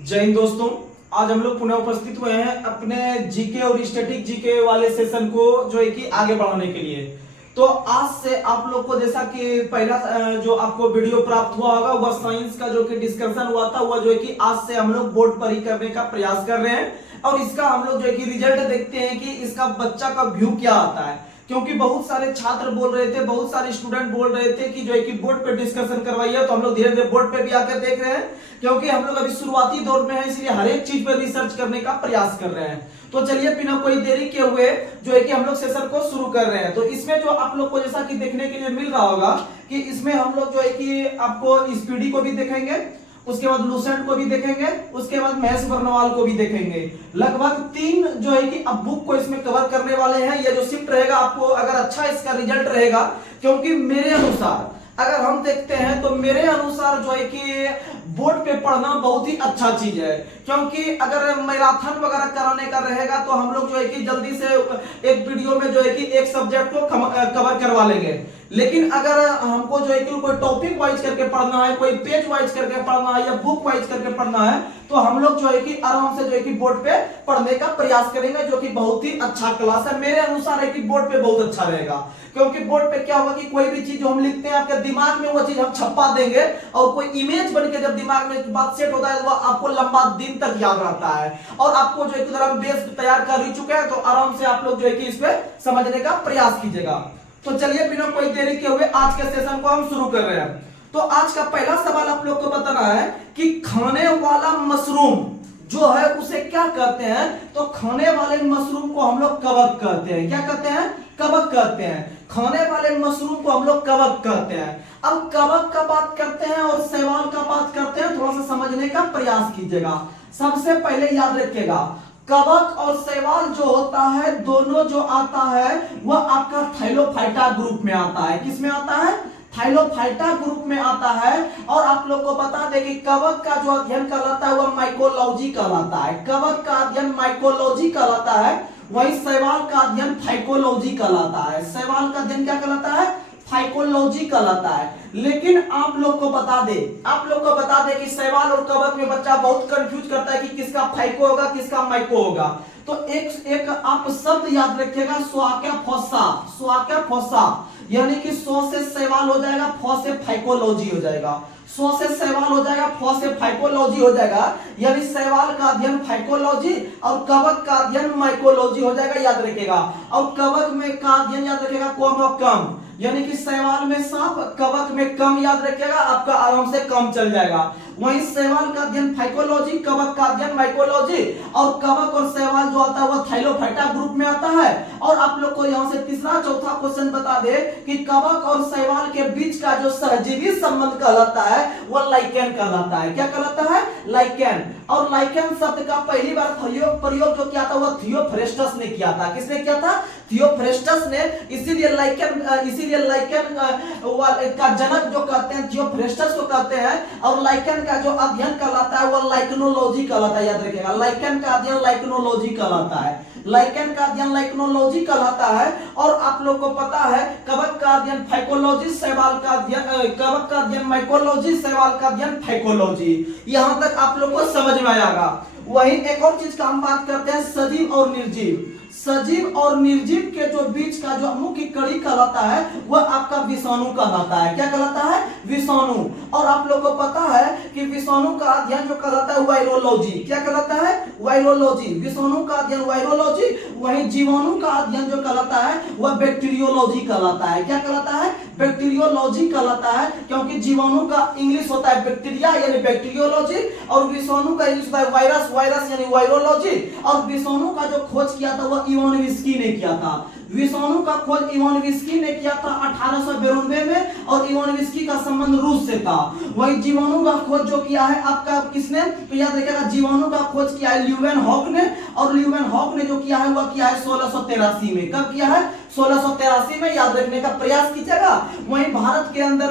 जय हिंद दोस्तों। आज हम लोग पुनः उपस्थित हुए हैं अपने जीके और स्टैटिक जीके वाले सेशन को जो है कि आगे बढ़ाने के लिए। तो आज से आप लोग को जैसा कि पहला जो आपको वीडियो प्राप्त हुआ होगा वह साइंस का जो कि डिस्कशन हुआ था वह जो है कि आज से हम लोग बोर्ड पर ही करने का प्रयास कर रहे हैं और इसका हम लोग जो है कि रिजल्ट देखते हैं कि इसका बच्चा का व्यू क्या आता है। क्योंकि बहुत सारे छात्र बोल रहे थे, बहुत सारे स्टूडेंट बोल रहे थे कि जो है कि बोर्ड पे डिस्कशन करवाइए, तो हम लोग धीरे धीरे बोर्ड पे भी आकर देख रहे हैं क्योंकि हम लोग अभी शुरुआती दौर में हैं, इसलिए हर एक चीज पर रिसर्च करने का प्रयास कर रहे हैं। तो चलिए बिना कोई देरी किए हुए जो है कि हम लोग सेशन को शुरू कर रहे हैं। तो इसमें जो आप लोग को जैसा कि देखने के लिए मिल रहा होगा कि इसमें हम लोग जो है कि आपको स्पीडी को भी देखेंगे, उसके बाद लूसेंट को भी देखेंगे, उसके बाद महेश बर्नवाल को भी देखेंगे। लगभग 3 जो है कि अब बुक को इसमें कवर करने वाले हैं। ये जो शिफ्ट रहेगा आपको अगर अच्छा इसका रिजल्ट रहेगा, क्योंकि मेरे अनुसार अगर हम देखते हैं तो मेरे अनुसार जो है कि बोर्ड पे पढ़ना बहुत ही अच्छा चीज है। क्योंकि अगर मैराथन वगैरह कराने का रहेगा तो हम लोग जो है कि जल्दी से एक वीडियो में जो है कि एक सब्जेक्ट को कवर करवा लेंगे। लेकिन अगर हमको जो है कि कोई टॉपिक वाइज करके पढ़ना है, कोई पेज वाइज करके पढ़ना है या बुक वाइज करके पढ़ना है, तो हम लोग जो है कि आराम से जो है कि बोर्ड पे पढ़ने का प्रयास करेंगे, जो कि बहुत ही अच्छा क्लास है। मेरे अनुसार है कि बोर्ड पे बहुत अच्छा रहेगा। क्योंकि बोर्ड पे क्या होगा कि कोई भी चीज जो हम लिखते हैं आपके दिमाग में वो चीज हम छपा देंगे और कोई इमेज बन के जब दिमाग में बात सेट होता है तो आपको लंबा दिन तक याद रहता है। और आपको जो है कि हम बेस तैयार कर ही चुके हैं, तो आराम से आप लोग जो है कि इस पे समझने का प्रयास कीजिएगा। तो चलिए बिना कोई देरी के हुए आज के सेशन को हम शुरू कर रहे हैं। तो आज का पहला सवाल आप लोग को बताना है कि खाने वाला मशरूम जो है उसे क्या कहते हैं। तो खाने वाले मशरूम को हम लोग कवक कहते हैं। क्या कहते हैं? कवक कहते हैं। खाने वाले मशरूम को हम लोग कवक कहते हैं। अब कवक का बात करते हैं और शैवाल का बात करते हैं, थोड़ा सा समझने का प्रयास कीजिएगा। सबसे पहले याद रखिएगा, कवक और शैवाल जो होता है दोनों जो आता है वह आपका थाइलोफाइटा ग्रुप में आता है। किस में आता है? थाइलोफाइटा ग्रुप में आता है। और आप लोग को बता दें कि कवक का जो अध्ययन कहलाता है वह माइकोलॉजी कहलाता है। कवक का अध्ययन माइकोलॉजी कहलाता है, वही शैवाल का अध्ययन फाइकोलॉजी कहलाता है। शैवाल का अध्ययन क्या कहलाता है? फाइकोलॉजी कहलाता है। लेकिन आप लोग को बता दे कि शैवाल और कवक में बच्चा बहुत कंफ्यूज करता है कि किसका फाइको होगा किसका माइको होगा। तो एक आप शब्द याद रखिएगा, स्वाक्या फोसा, यानी कि सो से शैवाल हो जाएगा, फ से फाइकोलॉजी हो जाएगा। सो से शैवाल हो जाएगा, फ से फाइकोलॉजी हो जाएगा, यानी शैवाल का अध्ययन फाइकोलॉजी और कवक का अध्ययन माइकोलॉजी हो जाएगा। याद रखिएगा। और कवक में का अध्ययन याद रखिएगा कम, यानी कि शैवाल में सांप, कवक में कम। याद रखिएगा, आपका आराम से कम चल जाएगा। वहीं शैवाल का अध्ययन फाइकोलॉजी, कवक का अध्ययन माइकोलॉजी। और कवक और शैवाल जो आता है वह थाइलोफाइटा ग्रुप में आता है। और आप लोग को यहां से तीसरा चौथा क्वेश्चन बता दे कि कवक और शैवाल के बीच का जो सहजीवी संबंध कहलाता है वह लाइकेन कहलाता है। क्या कहलाता है? लाइकेन। और लाइकेन शब्द का पहली बार प्रयोग जो किया था वह थियोफ्रेस्टस ने किया था। किसने किया था? थियोफ्रेस्टस ने। इसीलिए लाइकेन का जनक जो कहते हैं थियोफ्रेस्टस को कहते हैं। और लाइकेन का जो अध्ययन कहलाता है वह लाइकेनोलॉजी कहलाता है। याद रखिएगा, लाइकेन का अध्ययन लाइकेनोलॉजी कहलाता है। लाइकेन का अध्ययन लाइकेनोलॉजी कहलाता है। और आप लोग को पता है कवक का अध्ययन फाइकोलॉजी, शैवाल का अध्ययन कवक का अध्ययन माइकोलॉजी, शैवाल का अध्ययन फाइकोलॉजी। यहां तक आप लोग को समझ में आएगा। वही एक और चीज का हम बात करते हैं, सजीव और निर्जीव। सजीव और निर्जीव के जो बीच का जो मुख्य कड़ी कहलाता है वह आपका विषाणु कहलाता है। क्या कहलाता है? विषाणु। और आप लोग को पता है कि विषाणु का अध्ययन जो कहलाता है वायरोलॉजी। क्या कहलाता है? वायरोलॉजी। विषाणु का अध्ययन वायरोलॉजी। वहीं जीवाणु का अध्ययन जो कहलाता है वह बैक्टीरियोलॉजी कहलाता है। क्या कहलाता है? बैक्टीरियोलॉजी कहलाता है। क्योंकि जीवाणु का इंग्लिश होता है बैक्टीरिया यानी बैक्टीरियोलॉजी, और विषाणु का इंग्लिश होता है वायरस यानी वायरोलॉजी। और विषाणु का जो खोज किया था वह इवानोविस्की ने किया था। विषाणु का खोज इवानोविस्की ने किया था 1892 में, और इवानोविस्की का संबंध रूस से था। वही जीवाणु का खोज जो किया है आपका किसने? तो याद रखिएगा, जीवाणु का खोज किया है ल्यूवेनहॉक ने। और ल्यूवेनहॉक ने जो किया है वह किया है 1683 में। कब किया है? 1683 में। याद रखने का प्रयास कीजिएगा। वहीं भारत के अंदर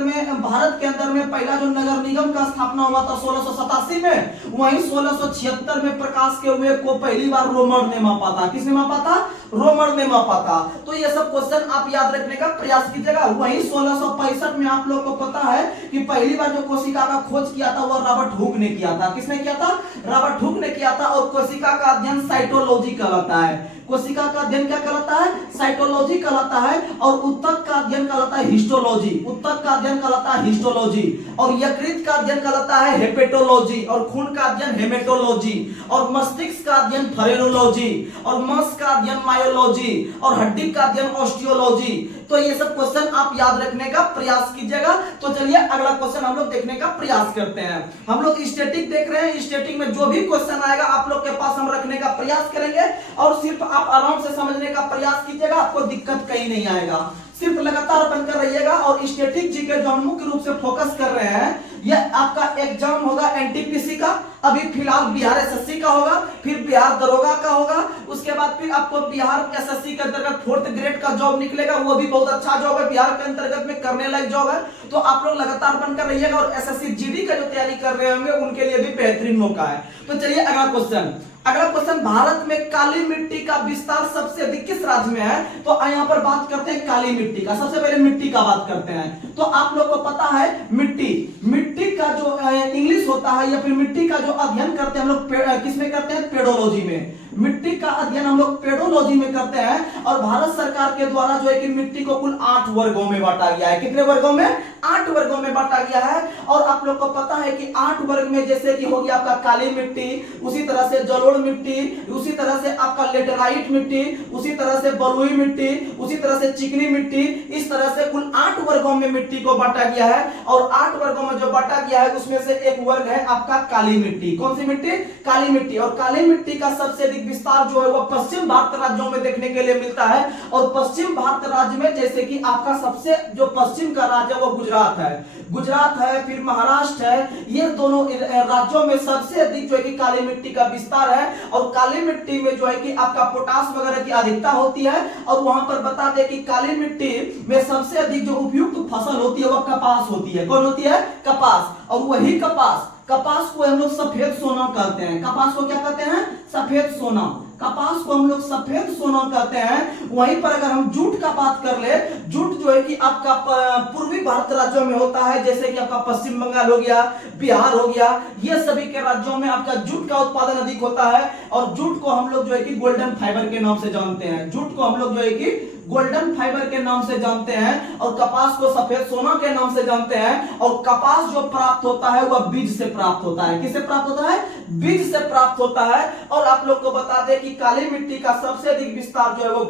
में पहला जो नगर निगम का स्थापना हुआ था 1687 में। वहीं 1676 में प्रकाश के हुए को पहली बार रोमर ने मापा था। किसने मापा था? रोमर ने मापा था। तो ये सब क्वेश्चन आप याद रखने का प्रयास कीजिएगा। वहीं 1665 1963 में आप लोग को पता है कि पहली बार जो कोशिका का खोज किया था वह रॉबर्ट हुक ने किया था। किसने किया था? रॉबर्ट हुक ने किया था। और कोशिका का अध्ययन साइटोलॉजी कहलाता है। कोशिका का अध्ययन क्या कहलाता है? साइटोलॉजी कहलाता है। और उत्तक का अध्ययन कहलाता है हिस्टोलॉजी। उत्तक का अध्ययन कहलाता है हिस्टोलॉजी। और यकृत का अध्ययन कहलाता है हेपेटोलॉजी। और खून का अध्ययन हेमेटोलॉजी। और मस्तिष्क का अध्ययन फेरेनोलॉजी। और मांस का अध्ययन मायोलॉजी। और हड्डी का अध्ययन ऑस्टियोलॉजी। तो ये सब क्वेश्चन आप याद रखने का प्रयास कीजिएगा। तो चलिए अगला क्वेश्चन हम लोग देखने का प्रयास करते हैं। हम लोग स्टैटिक देख रहे हैं। स्टैटिक में जो भी क्वेश्चन आएगा आप लोग के पास हम रखने का प्रयास करेंगे और सिर्फ आप आराम से समझने का प्रयास कीजिएगा, आपको दिक्कत कहीं नहीं आएगा। सिर्फ लगातार बनकर रहिएगा। और स्टैटिक जीके जो हम मुख्य रूप से फोकस कर रहे हैं, यह आपका एग्जाम होगा एनटीपीसी का, अभी फिलहाल बिहार एसएससी का होगा, फिर बिहार दरोगा का होगा, उसके बाद फिर आपको बिहार एसएससी के अंतर्गत 4th ग्रेड का जॉब निकलेगा, वो भी बहुत अच्छा जॉब है, बिहार के अंतर्गत में करने लायक जॉब है। तो आप लोग लगातार बनकर रहिएगा और एसएससी जीडी का जो तैयारी कर रहे होंगे उनके लिए भी बेहतरीन मौका है। तो चलिए अगला क्वेश्चन। भारत में काली मिट्टी का विस्तार सबसे अधिक किस राज्य में है? तो यहाँ पर बात करते हैं काली मिट्टी का। सबसे पहले मिट्टी का बात करते हैं। तो आप लोग को पता है मिट्टी का जो इंग्लिश होता है या फिर मिट्टी का जो अध्ययन करते हैं हम लोग किसमें करते हैं? पेडोलॉजी में। मिट्टी का अध्ययन हम लोग पेडोलॉजी में करते हैं। और भारत सरकार के द्वारा जो है कि मिट्टी को कुल 8 वर्गों में बांटा गया है। कितने वर्गों में? 8 वर्गों में बांटा गया है। और आप लोग को पता है कि 8 वर्ग में जैसे कि हो गया आपका काली मिट्टी, उसी तरह से जलोढ़ मिट्टी, उसी तरह से आपका लेटेराइट मिट्टी, उसी तरह से बलुई मिट्टी, उसी तरह से चिकनी मिट्टी, इस तरह से कुल 8 वर्गों में मिट्टी को बांटा गया है। और 8 वर्गों में जो बांटा गया है उसमें से एक वर्ग है आपका काली मिट्टी। कौन सी मिट्टी? काली मिट्टी। और काली मिट्टी का सबसे अधिक विस्तार जो है वो पश्चिम भारत राज्यों में देखने के लिए मिलता है। और पश्चिम भारत राज्य में जैसे कि आपका सबसे जो पश्चिम का राज्य है वो गुजरात है, फिर महाराष्ट्र है। ये दोनों राज्यों में सबसे अधिक जो है कि काली मिट्टी का विस्तार है। और काली मिट्टी में जो है कि आपका पोटास वगैरह की अधिकता होती है। और वहां पर बता दें कि काली मिट्टी में सबसे अधिक जो उपयुक्त फसल होती है वह कपास होती है। कौन होती है? कपास। और वही कपास को हम लोग सफेद सोना कहते हैं। कपास को क्या कहते हैं? सफेद सोना। कपास को हम लोग सफेद सोना कहते हैं। वहीं पर अगर हम जूट का बात कर ले, जूट जो है कि आपका पूर्वी भारत राज्यों में होता है, जैसे कि आपका पश्चिम बंगाल हो गया, बिहार हो गया, ये सभी के राज्यों में आपका जूट का उत्पादन अधिक होता है। और जूट को हम लोग जो है कि गोल्डन फाइबर के नाम से जानते हैं। जूट को हम लोग जो है कि गोल्डन फाइबर के नाम से जानते हैं। और कपास को सफेद सोना के नाम से जानते हैं। और कपास जो प्राप्त होता है वह बीज से प्राप्त होता है। किससे प्राप्त होता है? बीज से प्राप्त होता है। और आप लोग को बता दें कि काली मिट्टी का सबसे अधिक विस्तार जो है वो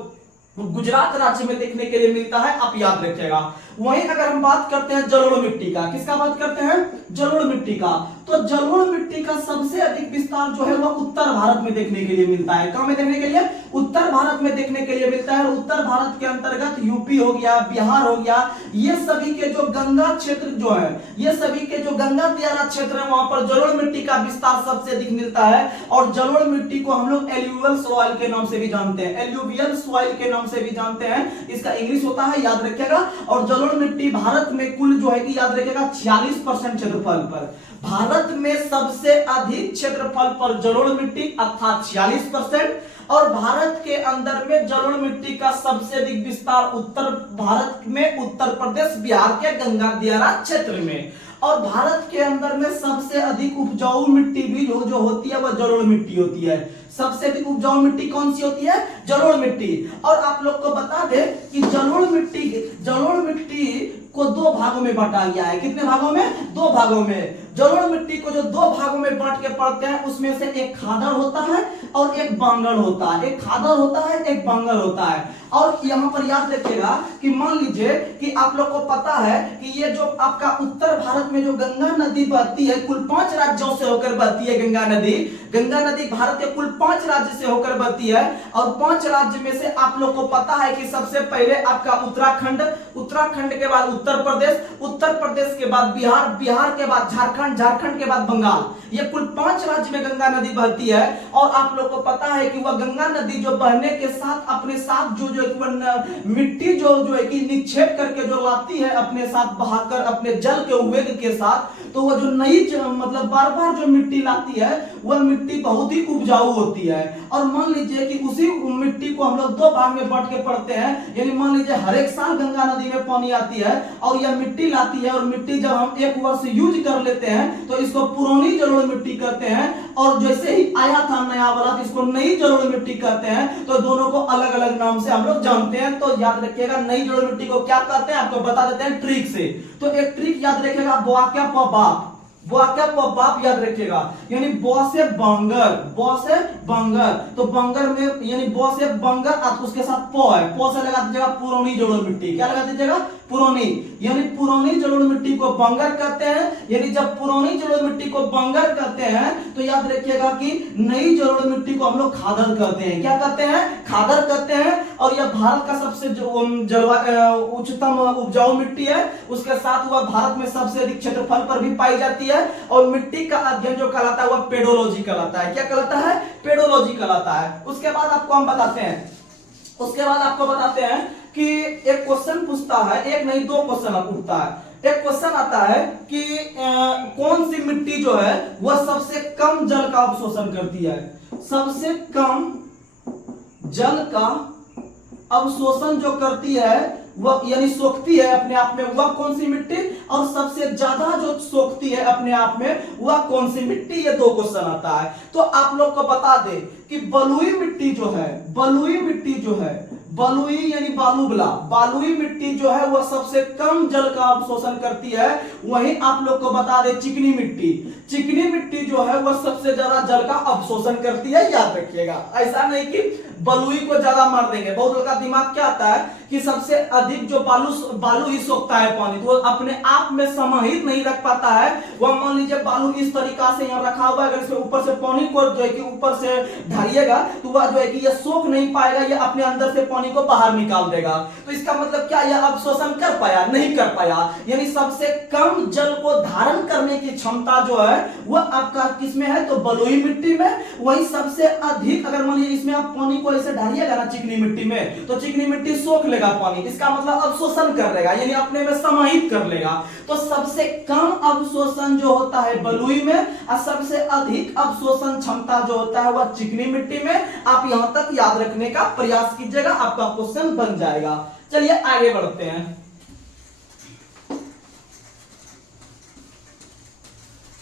गुजरात राज्य में देखने के लिए मिलता है, आप याद रखिएगा। वहीं अगर हम बात करते हैं जलोढ़ मिट्टी का, किसका बात करते हैं? जलोढ़ मिट्टी का। तो जलोढ़ मिट्टी का सबसे अधिक विस्तार जो है वह उत्तर भारत में देखने के लिए मिलता है। कहां में देखने के लिए? उत्तर भारत में देखने के लिए मिलता है। और उत्तर भारत के अंतर्गत यूपी हो गया, बिहार हो गया, ये सभी के जो गंगा क्षेत्र जो है, ये सभी के जो गंगा दियारा क्षेत्र है, वहां पर जलोढ़ मिट्टी का विस्तार सबसे अधिक मिलता है। और जलोढ़ मिट्टी को हम लोग एल्यूवियल सॉइल के नाम से भी जानते हैं। एल्यूवियल सॉइल के नाम से भी जानते हैं, इसका इंग्लिश होता है, याद रखिएगा। और जलोढ़ मिट्टी भारत में कुल जो है कि याद रखिएगा 46% क्षेत्रफल पर, भारत में सबसे अधिक क्षेत्रफल पर जलोढ़ मिट्टी अर्थात 46%। और भारत के अंदर में जलोढ़ मिट्टी का सबसे अधिक विस्तार उत्तर भारत में उत्तर प्रदेश, बिहार के गंगा दियारा क्षेत्र में। और भारत के अंदर में सबसे अधिक उपजाऊ मिट्टी भी जो होती है वह जलोढ़ मिट्टी होती है। सबसे अधिक उपजाऊ मिट्टी कौन सी होती है? जलोढ़ मिट्टी। और आप लोग को बता दें कि जलोढ़ मिट्टी को 2 भागों में बांटा गया है। कितने भागों में? 2 भागों में। जलोढ़ मिट्टी को जो 2 भागों में बांट के पढ़ते हैं उसमें से एक खादर होता है और एक बांगड़ होता है। एक खादर होता है, एक बांगड़ होता है। और यहाँ पर याद रखिएगा कि मान लीजिए कि आप लोग को पता है कि ये जो आपका उत्तर भारत में जो गंगा नदी बहती है, कुल 5 राज्यों से होकर बहती है गंगा नदी। गंगा नदी भारत के कुल 5 राज्य से होकर बहती है। और 5 राज्य में से आप लोग को पता है कि सबसे पहले आपका उत्तराखंड के बाद उत्तर प्रदेश के बाद बिहार के बाद झारखंड के बाद बंगाल, ये कुल 5 राज्य में गंगा नदी बहती है। और आप लोग को पता है कि वह गंगा नदी जो बहने के साथ अपने साथ जो मिट्टी जो है कि निक्षेप करके जो लाती है अपने साथ बहाकर अपने जल के वेग के साथ, तो वह जो नई मतलब बार बार जो मिट्टी लाती है वह मिट्टी बहुत ही उपजाऊ होती है। और मान लीजिए कि उसी मिट्टी को हम लोग दो भाग में बांट के पढ़ते हैं, यानी मान लीजिए हर एक साल गंगा नदी में पानी आती है और यह मिट्टी लाती है, और मिट्टी जब हम एक वर्ष यूज कर लेते हैं तो इसको पुरानी जलोढ़ मिट्टी कहते हैं, और जैसे ही आया था नया वाला तो इसको नई जलोढ़ मिट्टी कहते हैं। तो दोनों को अलग अलग नाम से हम लोग जानते हैं। तो याद रखिएगा नई जलोढ़ मिट्टी को क्या कहते हैं, आपको बता देते हैं ट्रिक से। तो एक ट्रिक याद रखिएगा, वाक्य बाप, वाक्य बाप याद रखिएगा, यानी बौ से बंगर, बौ से बंगर, तो बंगर में यानी बौ से बंगर और उसके साथ पौ है, पौ से लगा दीजिएगा पुरानी जलोढ़ मिट्टी। क्या लगा दीजिएगा, पुरानी, यानी पुरानी जलोढ़ मिट्टी को बंगर कहते हैं। यानी जब पुरानी जलोढ़ मिट्टी को बंगर कहते हैं तो याद रखिएगा कि नई जलोढ़ मिट्टी को हम लोग खादर कहते हैं। क्या कहते हैं, खादर कहते हैं। और यह भारत का सबसे उच्चतम उपजाऊ मिट्टी है, उसके साथ वह भारत में सबसे अधिक क्षेत्रफल पर भी पाई जाती है। और मिट्टी का अध्ययन जो कहलाता है वह पेडोलॉजी कहलाता है। क्या कहलाता है, पेडोलॉजी कहलाता है। उसके बाद आपको हम बताते हैं, उसके बाद आपको बताते हैं कि एक क्वेश्चन पूछता है, एक नहीं दो क्वेश्चन पूछता है। एक क्वेश्चन आता है कि कौन सी मिट्टी जो है वह सबसे कम जल का अवशोषण करती है, सबसे कम जल का अवशोषण जो करती है वह यानी सोखती है अपने आप में, वह कौन सी मिट्टी, और सबसे ज्यादा जो सोखती है अपने आप में वह कौन सी मिट्टी, ये दो क्वेश्चन आता है। तो आप लोग को बता दे कि बलुई मिट्टी जो है, बलुई मिट्टी जो है, बलुई यानी बालूबला, बालुई मिट्टी जो है वह सबसे कम जल का अवशोषण करती है। वहीं आप लोग को बता दे चिकनी मिट्टी, चिकनी मिट्टी जो है वह सबसे ज्यादा जल का अवशोषण करती है। याद रखिएगा, ऐसा नहीं कि बलुई को ज्यादा मार देंगे। बहुत लोग का दिमाग क्या आता है कि सबसे अधिक जो बालू ही सोखता है पानी, तो वो अपने आप में समाहित नहीं रख पाता है। वह मान लीजिए बालू इस तरीका से यहाँ रखा हुआ है, अगर इसमें ऊपर से पानी को जो है कि ऊपर से ढालिएगा तो वह जो है कि यह सोख नहीं पाएगा, यह अपने अंदर से पानी को बाहर निकाल देगा। तो इसका मतलब क्या, यह अवशोषण कर पाया, नहीं कर पाया। यानी सबसे कम जल को धारण करने की क्षमता जो है वह आपका किसमें है, तो बलुई मिट्टी में। वही सबसे अधिक, अगर मान लीजिए इसमें आप पानी को ऐसे डालिएगा ना चिकनी मिट्टी में, तो चिकनी मिट्टी सोख लेगा पानी, इसका मतलब अवशोषण कर लेगा, यानी अपने में समाहित कर लेगा। तो सबसे कम अवशोषण जो होता है बलुई में, और सबसे अधिक अवशोषण क्षमता जो होता है वह चिकनी मिट्टी में। आप यहां तक याद रखने का प्रयास कीजिएगा, आपका क्वेश्चन बन जाएगा। चलिए आगे बढ़ते हैं।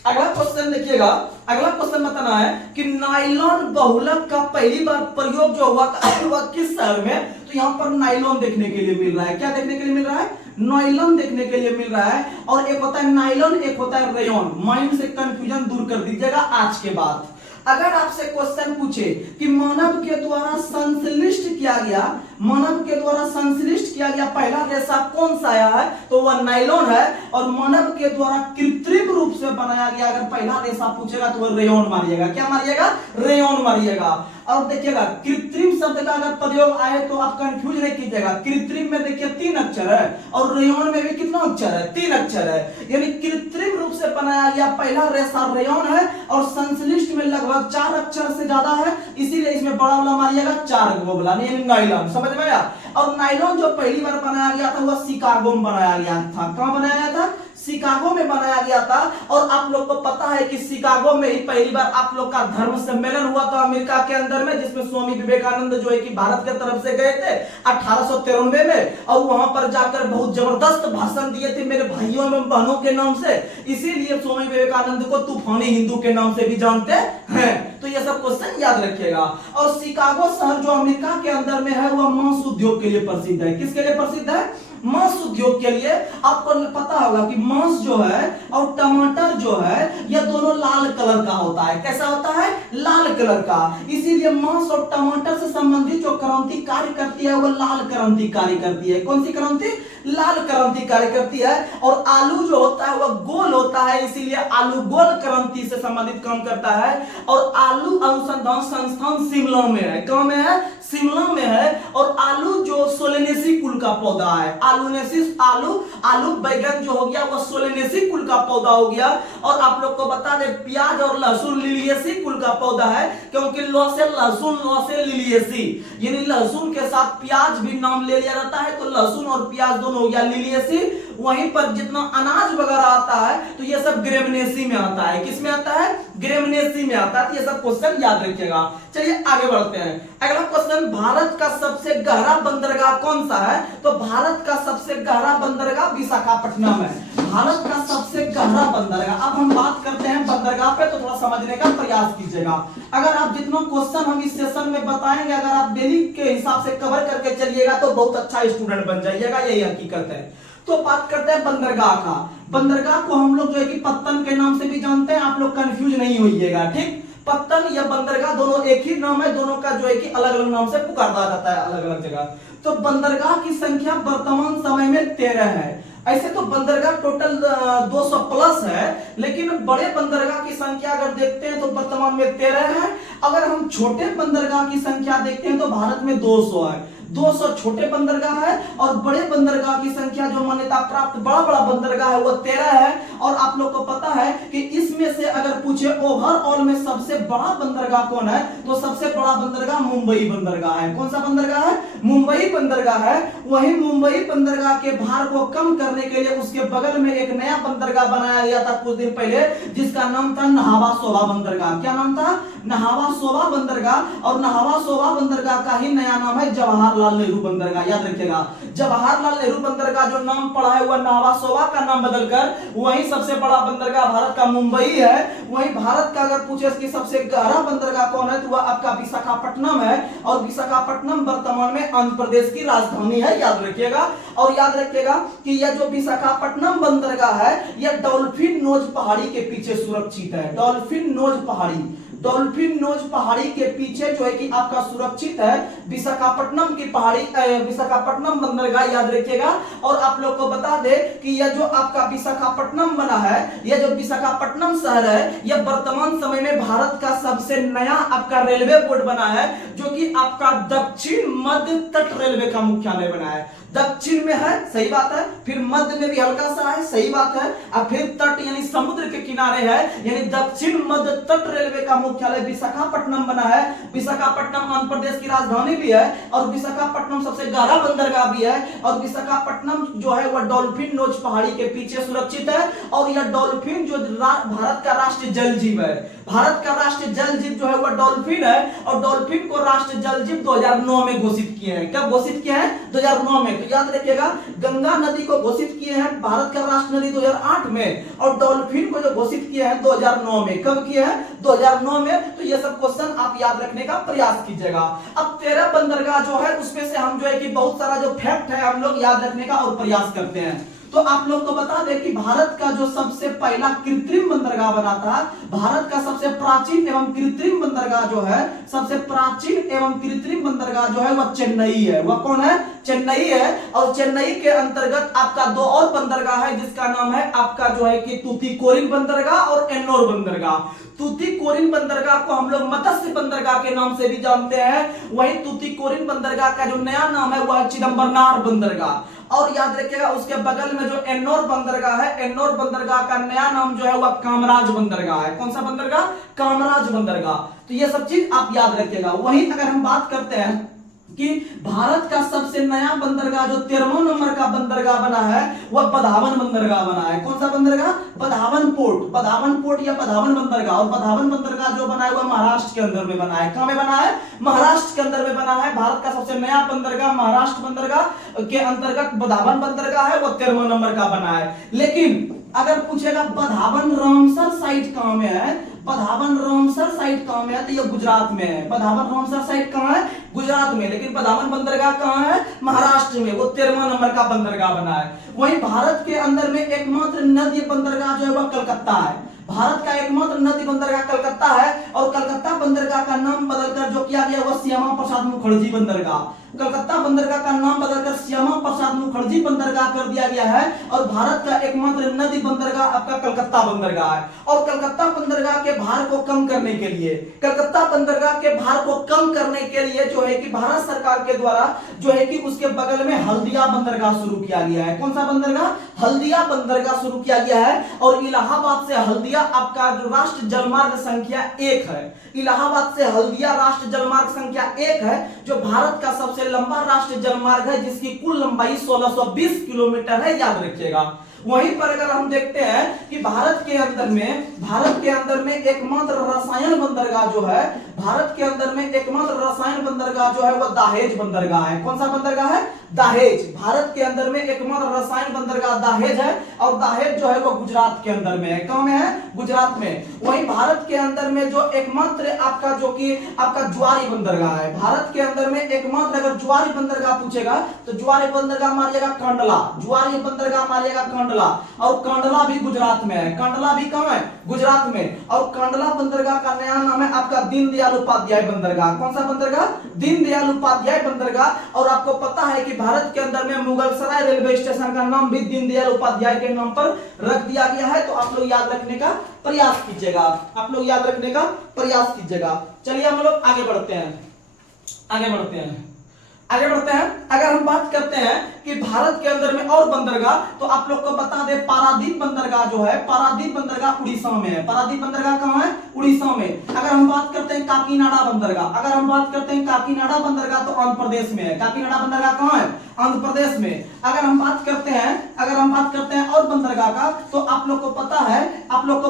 अगला क्वेश्चन देखिएगा, अगला क्वेश्चन बताना है कि नायलॉन बहुलक का पहली बार प्रयोग जो हुआ वह किस शहर में। तो यहाँ पर नायलॉन देखने के लिए मिल रहा है, क्या देखने के लिए मिल रहा है, नायलॉन देखने के लिए मिल रहा है। और एक होता है नायलॉन, एक होता है रेयॉन। माइंड से कंफ्यूजन दूर कर दीजिएगा आज के बाद। अगर आपसे क्वेश्चन पूछे कि मानव के द्वारा संश्लिष्ट किया गया, मानव के द्वारा संश्लिष्ट किया गया पहला रेशा कौन सा आया है, तो वह नायलॉन है। और मानव के द्वारा कृत्रिम रूप से बनाया गया अगर पहला रेशा पूछेगा तो वह रेयॉन मारिएगा। क्या मारिएगा, रेयॉन मारिएगा। और देखिएगा कृत्रिम शब्द का अगर प्रयोग आए तो आप कंफ्यूज नहीं कीजिएगा। कृत्रिम में देखिए 3 अक्षर है और रेयॉन में भी कितना अक्षर है, 3 अक्षर है। यानी कृत्रिम रूप से बनाया गया पहला रेशा रेयॉन है, और संश्लिष्ट में लगभग 4 अक्षर से ज्यादा है, इसीलिए इसमें बड़ा वाला मारिएगा 4 गो वाला, यानी नायलॉन। समझ में आया। और नायलॉन जो पहली बार बनाया गया था वह शिकागो में बनाया गया था। कहां बनाया गया था, शिकागो में बनाया गया था। और आप लोग को पता है कि शिकागो में ही पहली बार आप लोग का धर्म सम्मेलन हुआ था अमेरिका के अंदर में, जिसमें स्वामी विवेकानंद जो है कि भारत के तरफ से गए थे 1893 में, और वहां पर जाकर बहुत जबरदस्त भाषण दिए थे मेरे भाइयों एवं बहनों के नाम से। इसीलिए स्वामी विवेकानंद को तूफानी हिंदू के नाम से भी जानते हैं। तो ये सब क्वेश्चन याद रखिएगा। और शिकागो शहर जो अमेरिका के अंदर में है वह मांस उद्योग के लिए प्रसिद्ध है। किसके लिए प्रसिद्ध है, मांस उद्योग के लिए। आपको पता होगा कि मांस जो है और टमाटर जो है यह दोनों लाल कलर का होता है। कैसा होता है, लाल कलर का। इसीलिए मांस और टमाटर से संबंधित जो क्रांति कार्य करती है वह लाल क्रांति कार्य करती है। कौन सी क्रांति, लाल क्रांति कार्य करती है। और आलू जो होता है वह गोल होता है, इसीलिए आलू गोल क्रांति से संबंधित काम करता है। और आलू अनुसंधान संस्थान शिमला में है। कहां में है, शिमला में है। और आलू जो सोलेनेसी कुल का पौधा है, आलू बैगन जो हो गया वह सोलेनेसी कुल का पौधा हो गया। और आप लोग को बता दें प्याज और लहसुन लिलिएसी कुल का पौधा है, क्योंकि लौ से लहसुन, लौ से लिलिएसी, यानी लहसुन के साथ प्याज भी नाम ले लिया जाता है। तो लहसुन और प्याज दोनों हो गया लिलिएसी, वहीं पर जितना अनाज वगैरह आता है तो ये सब ग्रेमनेसी में आता है। किस में आता है? ग्रेमनेसी में आता है। तो ये सब क्वेश्चन याद रखिएगा। चलिए आगे बढ़ते हैं। अगला क्वेश्चन, भारत का सबसे गहरा बंदरगाह कौन सा है? तो भारत का सबसे गहरा बंदरगाह विशाखापट्टनम है। भारत का सबसे गहरा बंदरगाह। अब हम बात करते हैं बंदरगाह पे, तो थोड़ा समझने का प्रयास कीजिएगा। अगर आप जितना क्वेश्चन हम इस सेशन में बताएंगे, अगर आप डेली के हिसाब से कवर करके चलिएगा तो बहुत अच्छा स्टूडेंट बन जाइएगा, यही हकीकत है। तो बात करते हैं बंदरगाह का। बंदरगाह को हम लोग जो है कि पत्तन के नाम से भी जानते हैं, आप लोग कंफ्यूज नहीं होइएगा, ठीक। पत्तन या बंदरगाह दोनों एक ही नाम है, दोनों का जो है कि अलग अलग नाम से पुकारा जाता है अलग अलग जगह। तो बंदरगाह की संख्या वर्तमान समय में 13 है। ऐसे तो बंदरगाह टोटल 200 प्लस है, लेकिन बड़े बंदरगाह की संख्या अगर देखते हैं तो वर्तमान में 13 है। अगर हम छोटे बंदरगाह की संख्या देखते हैं तो भारत में 200 है। 200 छोटे बंदरगाह है और बड़े बंदरगाह की संख्या जो मान्यता प्राप्त बड़ा बड़ा बंदरगाह है वो 13 है। और आप लोग को पता है कि इसमें से अगर पूछे ओवरऑल में सबसे बड़ा बंदरगाह कौन है, तो सबसे बड़ा बंदरगाह मुंबई बंदरगाह है। कौन सा बंदरगाह है? मुंबई बंदरगाह है। वही मुंबई बंदरगाह के भार को कम करने के लिए उसके बगल में एक नया बंदरगाह बनाया गया था कुछ दिन पहले, जिसका नाम था नहावा शोभा बंदरगाह। क्या नाम था? नहावा शोभा बंदरगाह। और नहावा शोभा बंदरगाह का ही नया नाम है जवाहरलाल नेहरू बंदरगाह। याद रखिएगा, जवाहरलाल नेहरू बंदरगाह जो नाम पड़ा है वह नहावा शोभा का नाम बदलकर वही सबसे बड़ा बंदरगाह भारत का मुंबई है। वही भारत का अगर पूछे कि सबसे गहरा बंदरगाह कौन है, तो वह आपका विशाखापट्टनम है। और विशाखापट्टनम वर्तमान में आंध्र प्रदेश की राजधानी है, याद रखिएगा। और याद रखिएगा कि यह जो विशाखापट्टनम बंदरगाह है यह डॉल्फिन नोज पहाड़ी के पीछे सुरक्षित है। डॉल्फिन नोज पहाड़ी, डॉल्फिन नोज पहाड़ी के पीछे जो है कि आपका सुरक्षित है विशाखापट्टनम की पहाड़ी, विशाखापट्टनम बंदरगाह, याद रखिएगा। और आप लोग को बता दे कि यह जो आपका विशाखापट्टनम बना है, यह जो विशाखापट्टनम शहर है, यह वर्तमान समय में भारत का सबसे नया आपका रेलवे बोर्ड बना है, जो कि आपका दक्षिण मध्य तट रेलवे का मुख्यालय बना है। दक्षिण में है, सही बात है, फिर मध्य में भी हल्का सा है, सही बात है, और फिर तट यानी समुद्र के किनारे है, यानी दक्षिण मध्य तट रेलवे का मुख्यालय विशाखापट्टनम बना है। विशाखापट्टनम आंध्र प्रदेश की राजधानी भी है और विशाखापट्टनम सबसे गहरा बंदरगाह भी है। और विशाखापट्टनम जो है वह डॉल्फिन नोज पहाड़ी के पीछे सुरक्षित है। और यह डॉल्फिन जो भारत का राष्ट्रीय जल जीव है, भारत का राष्ट्रीय जल जीव जो है वह डॉल्फिन है। और डॉल्फिन को राष्ट्रीय जल जीव 2009 में घोषित किए हैं। कब घोषित किए हैं? 2009 में। तो याद रखिएगा, गंगा नदी को घोषित किए हैं भारत का राष्ट्रीय नदी 2008 में, और डॉल्फिन को जो घोषित किए हैं 2009 में। कब किए हैं? 2009 में। तो ये सब क्वेश्चन आप याद रखने का प्रयास कीजिएगा। अब 13 बंदरगाह जो है उसमें से हम जो है कि बहुत सारा जो फैक्ट है हम लोग याद रखने का और प्रयास करते हैं। तो आप लोग को बता दें कि भारत का जो सबसे पहला कृत्रिम बंदरगाह बना था, भारत का सबसे प्राचीन एवं कृत्रिम बंदरगाह जो है, सबसे प्राचीन एवं कृत्रिम बंदरगाह जो है वह चेन्नई है। वह कौन है? चेन्नई है। और चेन्नई के अंतर्गत आपका 2 और बंदरगाह है, जिसका नाम है आपका जो है कि तूतीकोरिन बंदरगाह और एन्नोर बंदरगाह। तूतीकोरिन बंदरगाह को हम लोग मत्स्य बंदरगाह के नाम से भी जानते हैं। वही तूतीकोरिन बंदरगाह का जो नया नाम है वह चिदंबरनार बंदरगाह। और याद रखिएगा उसके बगल में जो एन्नोर बंदरगाह है, एन्नोर बंदरगाह का नया नाम जो है वह कामराज बंदरगाह है। कौन सा बंदरगाह? कामराज बंदरगाह। तो ये सब चीज आप याद रखिएगा। वहीं अगर हम बात करते हैं कि भारत का सबसे नया बंदरगाह जो 13वां नंबर का बंदरगाह बना है वह बधावन बंदरगाह बना है। कौन सा बंदरगाह? बधावन पोर्ट। बधावन पोर्ट या बधावन बंदरगाह। और बधावन बंदरगाह जो बना है वह महाराष्ट्र के अंदर में बना है। कहां में बना है? महाराष्ट्र के अंदर में बना है। भारत का सबसे नया बंदरगाह महाराष्ट्र बंदरगाह के अंतर्गत बधावन बंदरगाह है, वह 13वां नंबर का बना है। लेकिन अगर पूछेगा बधावन रामसर साइट कहां में है, बधावन रामसर साइट कहां में है, तो यह गुजरात में है। बधावन रामसर साइट कहां है? गुजरात में। लेकिन बधावन बंदरगाह कहां है? महाराष्ट्र में। वो 13वां नंबर का बंदरगाह बना है। वहीं भारत के अंदर में एकमात्र नदी बंदरगाह जो है वह कलकत्ता है। भारत का एकमात्र नदी बंदरगाह कलकत्ता है। और कलकत्ता बंदरगाह का नाम बदलकर जो किया गया वह श्यामा प्रसाद मुखर्जी बंदरगाह। कलकत्ता बंदरगाह का नाम बदलकर श्यामा प्रसाद मुखर्जी बंदरगाह कर दिया गया है। और भारत का एकमात्र नदी बंदरगाह आपका कलकत्ता बंदरगाह है। और कलकत्ता बंदरगाह के भार को कम करने के लिए, कलकत्ता बंदरगाह के भार को कम करने के लिए जो है कि भारत सरकार के द्वारा जो है कि उसके बगल में हल्दिया बंदरगाह शुरू किया गया है। कौन सा बंदरगाह? हल्दिया बंदरगाह शुरू किया गया है। और इलाहाबाद से हल्दिया आपका जो राष्ट्रीय जलमार्ग संख्या 1 है। इलाहाबाद से हल्दिया राष्ट्रीय जलमार्ग संख्या 1 है, जो भारत का सबसे सबसे लंबा राष्ट्रीय जलमार्ग है जिसकी कुल लंबाई 1620 किलोमीटर है, याद रखिएगा। वहीं पर अगर हम देखते हैं कि भारत के अंदर में एकमात्र रसायन बंदरगाह जो है, भारत के अंदर में एकमात्र रसायन बंदरगाह जो है वह दाहेज बंदरगाह है। कौन सा बंदरगाह है? दाहेज। भारत के अंदर में एकमात्र रसायन बंदरगाह दाहेज है, और दाहेज जो है वो गुजरात के अंदर में है। कहां में है? गुजरात में। वहीं भारत के अंदर में जो एकमात्र आपका जो कि आपका ज्वारी बंदरगाह है, भारत के अंदर में एकमात्र अगर ज्वारी बंदरगाह पूछेगा तो ज्वारी बंदरगाह मारिएगा कंडला, ज्वारी बंदरगाह मारिएगा कंडला, और कंडला भी गुजरात में है। कंडला भी कहां है? गुजरात में। और कंडला बंदरगाह का नया नाम है आपका दीनदयाल उपाध्याय बंदरगाह। कौन सा बंदरगाह? दीनदयाल उपाध्याय बंदरगाह। और आपको पता है कि भारत के अंदर में मुगलसराय रेलवे स्टेशन का नाम भी दीनदयाल उपाध्याय के नाम पर रख दिया गया है। तो आप लोग याद रखने का प्रयास कीजिएगा, आप लोग याद रखने का प्रयास कीजिएगा। चलिए हम लोग आगे बढ़ते हैं, आगे बढ़ते हैं, आगे बढ़ते हैं। अगर हम बात करते हैं कि भारत के अंदर में और बंदरगाह, तो आप लोग को बता दें पारादीप बंदरगाह जो है, पारादीप बंदरगाह उड़ीसा में है। पारादीप बंदरगाह कहां है? उड़ीसा में। अगर हम बात करते हैं काकीनाडा बंदरगाह, अगर हम बात करते हैं काकीनाडा बंदरगाह तो आंध्र प्रदेश में है। काकीनाडा बंदरगाह कहां है? आंध्र प्रदेश में। अगर हम बात करते हैं और बंदरगाह का, तो आप लोग को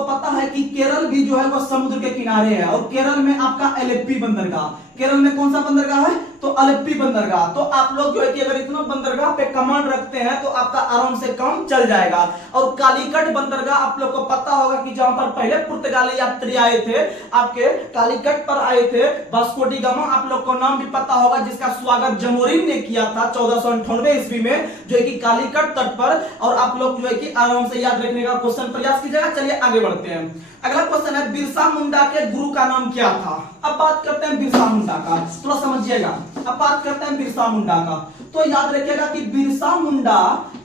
पता है कि केरल भी जो है वो समुद्र के किनारे है, और केरल में आपका एलेप्पी बंदरगाह, केरल में कौन सा बंदरगाह है? तो एलेप्पी बंदरगाह। तो आप लोग जो है कि अगर इतना बंदरगाह पे कमांड रखते हैं तो आपका आराम से काम चल जाएगा। और कालीकट बंदरगाह आप लोग को पता होगा कि जहां पर पहले पुर्तगाली यात्री आए थे, आपके कालीकट पर आए थे वास्को डी गामा, आप लोग को नाम भी पता होगा, जिसका स्वागत जमोरिन ने किया था 1498 ईस्वी में, जो है कि कालीकट तट पर। और आप लोग जो है कि आराम से याद रखने का क्वेश्चन प्रयास कीजिएगा। चलिए आगे बढ़ते हैं। अगला क्वेश्चन है बिरसा मुंडा के गुरु का नाम क्या था? अब बात करते हैं बिरसा मुंडा का, थोड़ा समझिएगा। अब बात करते हैं बिरसा मुंडा का, तो याद रखिएगा कि बिरसा मुंडा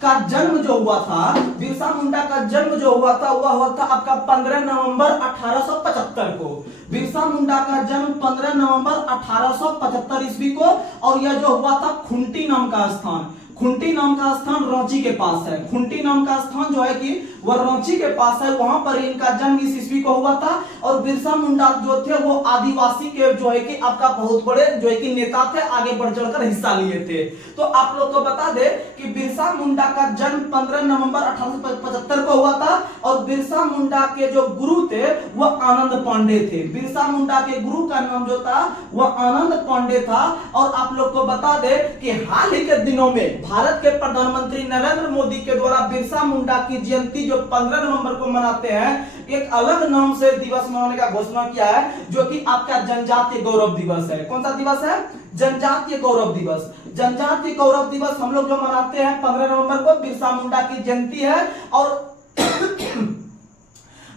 का जन्म जो हुआ था, बिरसा मुंडा का जन्म जो हुआ था वह हुआ था आपका 15 नवंबर 1875 को। बिरसा मुंडा का जन्म 15 नवंबर 1875 ईस्वी को, और यह जो हुआ था खुंटी नाम का स्थान, खुंटी नाम का स्थान रांची के पास है। खुंटी नाम का स्थान जो है कि वह रांची के पास है, वहां पर इनका जन्म इस ईस्वी को हुआ था। और बिरसा मुंडा जो थे वो आदिवासी के जो है कि आपका बहुत बड़े जो है कि नेता थे, आगे बढ़ चढ़कर हिस्सा लिए थे। तो आप लोग को बता दे कि बिरसा मुंडा का जन्म 15 नवंबर 1875 को हुआ था, और बिरसा मुंडा के जो गुरु थे वह आनंद पांडे थे। बिरसा मुंडा के गुरु का नाम जो था वह आनंद पांडे था। और आप लोग को बता दे कि हाल ही के दिनों में भारत के प्रधानमंत्री नरेंद्र मोदी के द्वारा बिरसा मुंडा की जयंती जो 15 नवंबर को मनाते हैं, एक अलग नाम से दिवस मनाने का घोषणा किया है, जो कि आपका जनजातीय गौरव दिवस है। कौन सा दिवस है? जनजातीय गौरव दिवस। जनजातीय गौरव दिवस हम लोग जो मनाते हैं 15 नवंबर को, बिरसा मुंडा की जयंती है।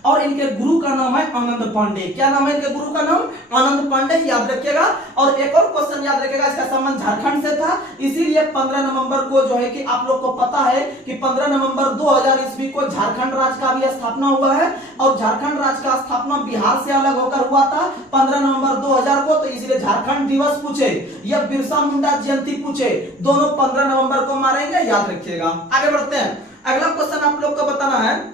और इनके गुरु का नाम है आनंद पांडे। क्या नाम है इनके गुरु का नाम? आनंद पांडे, याद रखिएगा। और एक और क्वेश्चन याद रखिएगा, इसका संबंध झारखंड से था, इसीलिए 15 नवंबर को जो है कि आप लोग को पता है कि 15 नवंबर 2000 ईस्वी को झारखंड राज्य का भी स्थापना हुआ है। और झारखंड राज्य का स्थापना बिहार से अलग होकर हुआ था 15 नवंबर 2000 को, तो इसलिए झारखंड दिवस पूछे या बिरसा मुंडा जयंती पूछे, दोनों 15 नवंबर को मारेंगे, याद रखिएगा। आगे बढ़ते हैं। अगला क्वेश्चन आप लोग को बताना है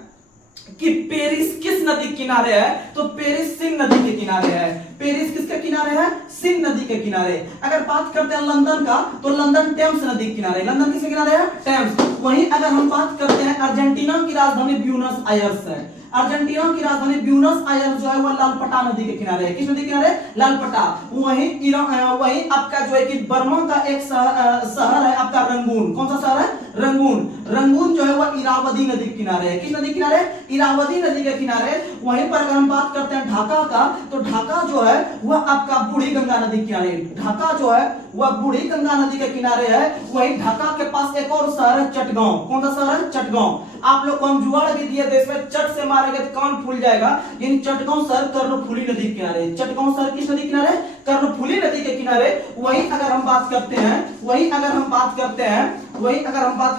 कि पेरिस किस नदी के किनारे है? तो पेरिस सिंध नदी के किनारे है। पेरिस किसके किनारे है? सिंध नदी के किनारे। अगर बात करते हैं लंदन का, तो लंदन टेम्स नदी के किनारे। लंदन किसके किनारे है? टेम्स। वहीं अगर हम बात करते हैं अर्जेंटीना की राजधानी ब्यूनस आयर्स है। अर्जेंटीना की राजधानी ब्यूनस आयर्स जो है वह लालपटा नदी के किनारे है। किस नदी के किनारे? लालपटा। वहीं आपका जो है कि बर्मा का एक शहर है आपका रंगून। कौन सा शहर है? रंगून। रंगून जो है वह इरावदी नदी के किनारे है। किस नदी के किनारे? इरावदी नदी के किनारे। वहीं पर अगर हम बात करते हैं ढाका का, तो ढाका जो है वह आपका बूढ़ी गंगा नदी के किनारे। ढाका जो है वह बूढ़ी गंगा नदी के किनारे है। वहीं ढाका के पास एक और शहर है चटगांव। कौन सा शहर है? चटगांव। आप लोग को हम जुगाड़ भी दिए थे, इसमें चट से मारेंगे तो कान फूल जाएगा। इन चटगांव शहर कर्णफुली नदी के किनारे। चटगांव शहर किस नदी के किनारे? कर्णफुली नदी के किनारे। वहीं अगर हम बात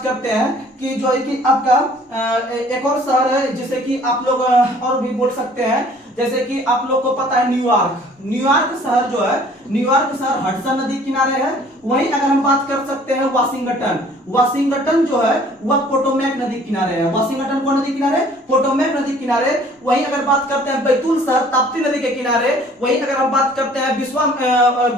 करते हैं कि जो है कि आपका एक और शहर है जिसे कि आप लोग और भी बोल सकते हैं, जैसे कि आप लोग को पता है न्यूयॉर्क। न्यूयॉर्क शहर जो है, न्यूयॉर्क शहर हडसन नदी किनारे है। वहीं अगर हम बात कर सकते हैं वाशिंगटन, वाशिंगटन जो है वह पोटोमैक नदी किनारे है। वाशिंगटन कौन नदी किनारे? पोटोमैक नदी किनारे। वहीं अगर बात करते हैं बैतूल शहर ताप्ती नदी के किनारे। वहीं अगर हम बात करते हैं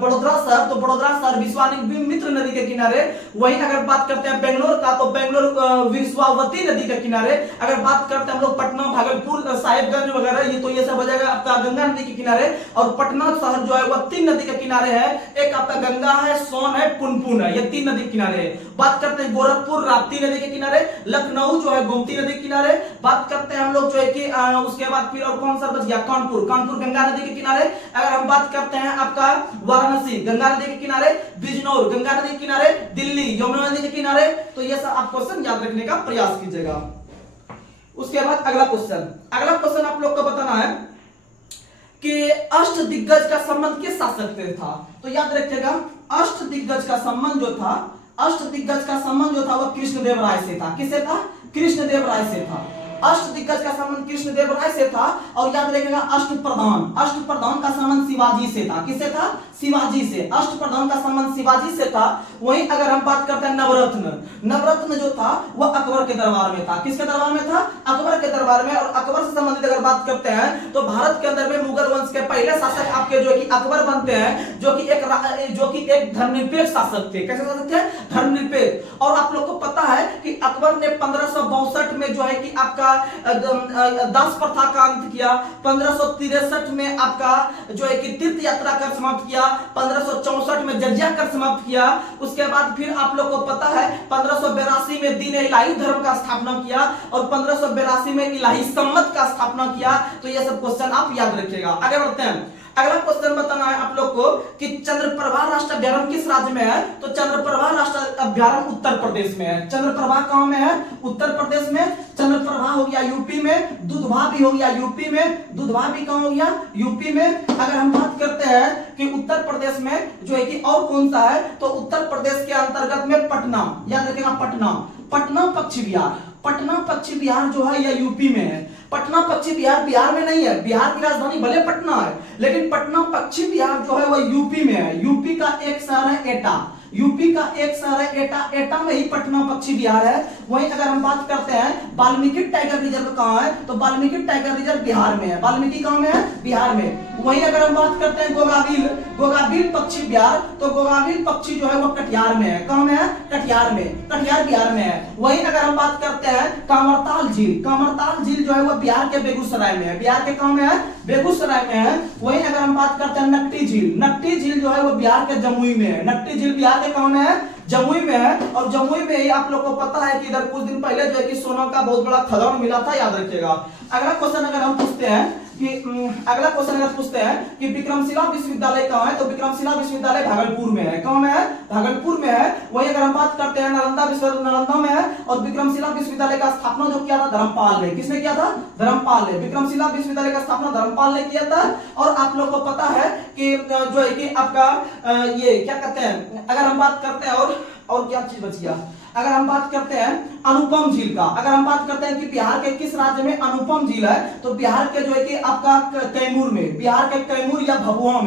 बड़ोदरा शहर, तो बड़ोदरा शहर विश्वामित्र नदी के किनारे। वहीं अगर बात करते हैं बेंगलोर का, तो बेंगलोर विश्वावती नदी के किनारे। अगर बात करते हैं हम लोग पटना, भागलपुर, साहिबगंज वगैरह, ये सब हो जाएगा आपका गंगा नदी के किनारे। और पटना शहर जो है वह 3 नदी के किनारे है। एक आपका गंगा है, सोन है, पुनपुन है, ये 3 नदी किनारे है। बात करते हैं गोरखपुर राप्ती नदी के किनारे, लखनऊ जो है गोमती नदी के किनारे। बात करते हैं हम लोग जो है कि उसके बाद फिर और कौन सा बच गया, कानपुर, कानपुर गंगा नदी के किनारे। अगर हम बात करते हैं आपका वाराणसी गंगा नदी के किनारे, बिजनौर गंगा नदी के किनारे, दिल्ली यमुना नदी के किनारे। तो ये सब आप क्वेश्चन याद रखने का प्रयास कीजिएगा। उसके बाद अगला क्वेश्चन आप लोग को बताना है कि अष्टदिग्गज का संबंध किस शासक से था। तो याद रखिएगा अष्टदिग्गज का संबंध जो था वह कृष्णदेव राय से था। किससे था? कृष्णदेव राय से था। अष्टदिग्गज का संबंध कृष्णदेव राय से था। और याद रखिएगा अष्टप्रधान का संबंध शिवाजी से था। किससे था? शिवाजी से। अष्टप्रधान का संबंध शिवाजी से था। वहीं अगर हम बात करते हैं नवरत्न जो था वह अकबर के दरबार में था। किसके दरबार में था? अकबर के दरबार में। और अकबर से संबंधित अगर बात करते हैं तो भारत के अंदर में मुगल वंश के पहले शासक आपके जो कि अकबर बनते हैं, जो कि एक धर्मनिरपेक्ष शासक थे। कैसे शासक थे? धर्मनिरपेक्ष। और आप लोग को पता है कि अकबर ने 1562 में जो है कि आपका दास प्रथा का अंत किया। 1563 में आपका जो है कि तीर्थ यात्रा कर समाप्त किया। 1564 में जजिया कर समाप्त किया। उसके बाद फिर आप लोग को पता है 1582 में दीन इलाही धर्म का स्थापना किया। और 1582 में इलाही सम्मत का स्थापना किया। तो ये सब क्वेश्चन आप याद रखिएगा। आगे बढ़ते हैं। अगला क्वेश्चन बताना है आप लोग को कि चंद्रप्रभा राष्ट्रीय अभ्यारण्य किस राज्य में है। तो चंद्रप्रभा राष्ट्रीय अभ्यारण्य उत्तर प्रदेश में है। चंद्रप्रभा कहां में है? उत्तर प्रदेश में। चंद्रप्रभा हो गया यूपी में, दुधवा भी हो गया यूपी में। दुधवा भी कहां हो गया? यूपी में। अगर हम बात करते हैं कि उत्तर प्रदेश में जो है कि और कौन सा है, तो उत्तर प्रदेश के अंतर्गत में पटना, याद रखिएगा पटना पश्चिम बिहार जो है यह यूपी में है। पटना पश्चिम बिहार में नहीं है। बिहार की राजधानी भले पटना है, लेकिन पटना पश्चिम बिहार जो है वह यूपी में है। यूपी का एक शहर है एटा। एटा में ही पटना पश्चिम बिहार है। वहीं अगर हम बात करते हैं वाल्मीकि टाइगर रिजर्व कहां है, तो वाल्मीकि टाइगर रिजर्व बिहार में है। वाल्मीकि कहां में है? बिहार में। वहीं अगर हम बात करते हैं गोगाबिल पक्षी बिहार, तो गोगाबिल पक्षी जो है वो कटिहार में है। कहां में है? कटिहार बिहार में है। वहीं अगर हम बात करते हैं कामरताल झील जो है वो बिहार के बेगूसराय में है। बिहार के कहां में है? बेगूसराय में है। वहीं अगर हम बात करते हैं नकटी झील जो है वो बिहार के जमुई में है। नकटी झील बिहार के कहां में है? जमुई में है। और जमुई में ही आप लोग को पता है कि इधर कुछ दिन पहले जो है कि सोना का बहुत बड़ा खदान मिला था, याद रखिएगा। अगला क्वेश्चन अगर हम पूछते हैं कि विक्रमशिला विश्वविद्यालय कहां है, तो विक्रमशिला विश्वविद्यालय भागलपुर में है। कहां में है? भागलपुर में है। वहीं अगर हम बात करते हैं नालंदा में है। और विक्रमशिला विश्वविद्यालय का स्थापना जो किया था धर्मपाल ने। किसने किया था? धर्मपाल ने। विक्रमशिला विश्वविद्यालय का स्थापना धर्मपाल ने किया था। और आप लोग को पता है कि जो है कि आपका ये क्या कहते हैं, अगर हम बात करते हैं और क्या चीज बच गया, अगर हम बात करते हैं अनुपम झील का, अगर हम बात करते हैं कि बिहार के किस राज्य में अनुपम झील है, तो बिहार के जो है कि आपका कैमूर में, बिहार के कैमूर या भभुआ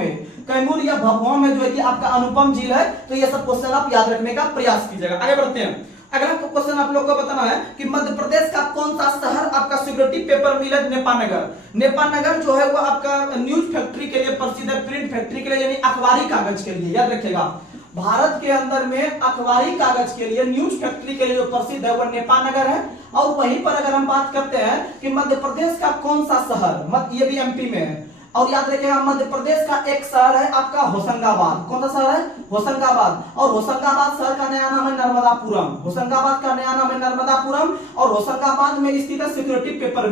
में जो है कि आपका अनुपम झील है। तो ये सब क्वेश्चन आप याद रखने का प्रयास कीजिएगा। आगे बढ़ते हैं। अगला क्वेश्चन आप लोग को बताना है कि मध्य प्रदेश का कौन सा शहर आपका सिक्योरिटी पेपर मिल है? नेपानगर जो है वो आपका न्यूज फैक्ट्री के लिए प्रसिद्ध है, प्रिंट फैक्ट्री के लिए, यानी अखबारी कागज के लिए। याद रखिएगा भारत के अंदर में अखबारी कागज के लिए, न्यूज फैक्ट्री के लिए जो प्रसिद्ध है वह नेपानगर है। और वहीं पर अगर हम बात करते हैं कि मध्य प्रदेश का कौन सा शहर, ये भी एमपी में है। और याद रखिएगा मध्य प्रदेश का एक शहर है आपका होशंगाबाद। कौन सा शहर है? होशंगाबाद। और होशंगाबाद शहर का नया नाम है नर्मदापुरम। और होशंगाबाद में स्थित है सिक्योरिटी पेपर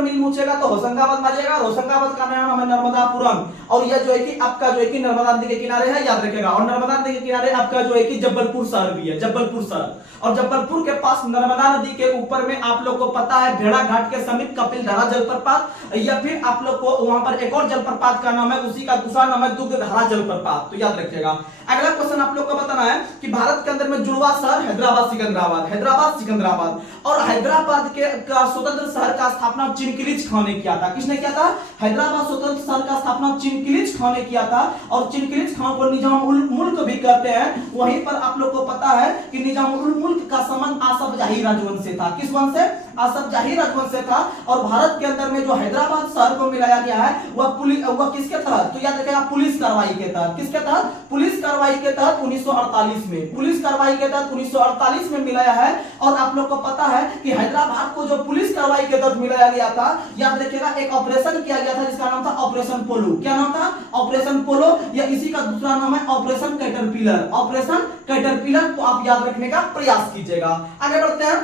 मिल पूछेगा तो होशंगाबाद में आ जाएगा। होशंगाबाद का नया नाम है नर्मदापुरम। और यह जो है कि आपका जो है कि नर्मदा नदी के किनारे है, याद रखिएगा। और नर्मदा नदी के किनारे आपका जो है कि जबलपुर शहर भी है, जबलपुर शहर। और जबलपुर के पास नर्मदा नदी के ऊपर में आप लोग को पता है भेड़ा घाट के समीप कपिलधारा जलप्रपात। या फिर आप लोग को वहां पर एक और जलप्रपात का नाम है, उसी का दूसरा नाम है दुग्धधारा जलप्रपात। तो याद रखिएगा। अगला क्वेश्चन आप लोग को बताना है कि भारत के अंदर में जुड़वा शहर हैदराबाद सिकंदराबाद, हैदराबाद सिकंदराबाद, और हैदराबाद के का स्वतंत्र शहर का स्थापना चिनकिलिच खान ने किया था। किसने किया था? हैदराबाद स्वतंत्र शहर का स्थापना चिनकिलिच खान ने किया था। और चिनकिलिच खान को निजाम उल मुल्क भी कहते हैं। वहीं पर आप लोग को पता है कि निजाम उल मुल्क का संबंध आसफ जाही राजवंश से था। किस वंश से? आसफ जाही राजवंश से था। और भारत के अंदर में जो हैदराबाद शहर को मिलाया गया है वह किसके तहत? तो याद रखिएगा, पुलिस कार्रवाई के तहत। किसके तहत? पुलिस कार्रवाई के तहत 1948 में, पुलिस कार्रवाई के तहत 1948 में मिलाया है। और आप लोग को पता है कि हैदराबाद को जो पुलिस कार्रवाई के तहत मिलाया गया था, याद रखिएगा, एक ऑपरेशन किया गया था जिसका नाम था ऑपरेशन पोलो। क्या नाम था? ऑपरेशन पोलो, या इसी का दूसरा नाम है ऑपरेशन कैटरपिलर, ऑपरेशन कैटरपिलर। तो आप याद रखने का प्रयास कीजिएगा। आगे बढ़ते हैं।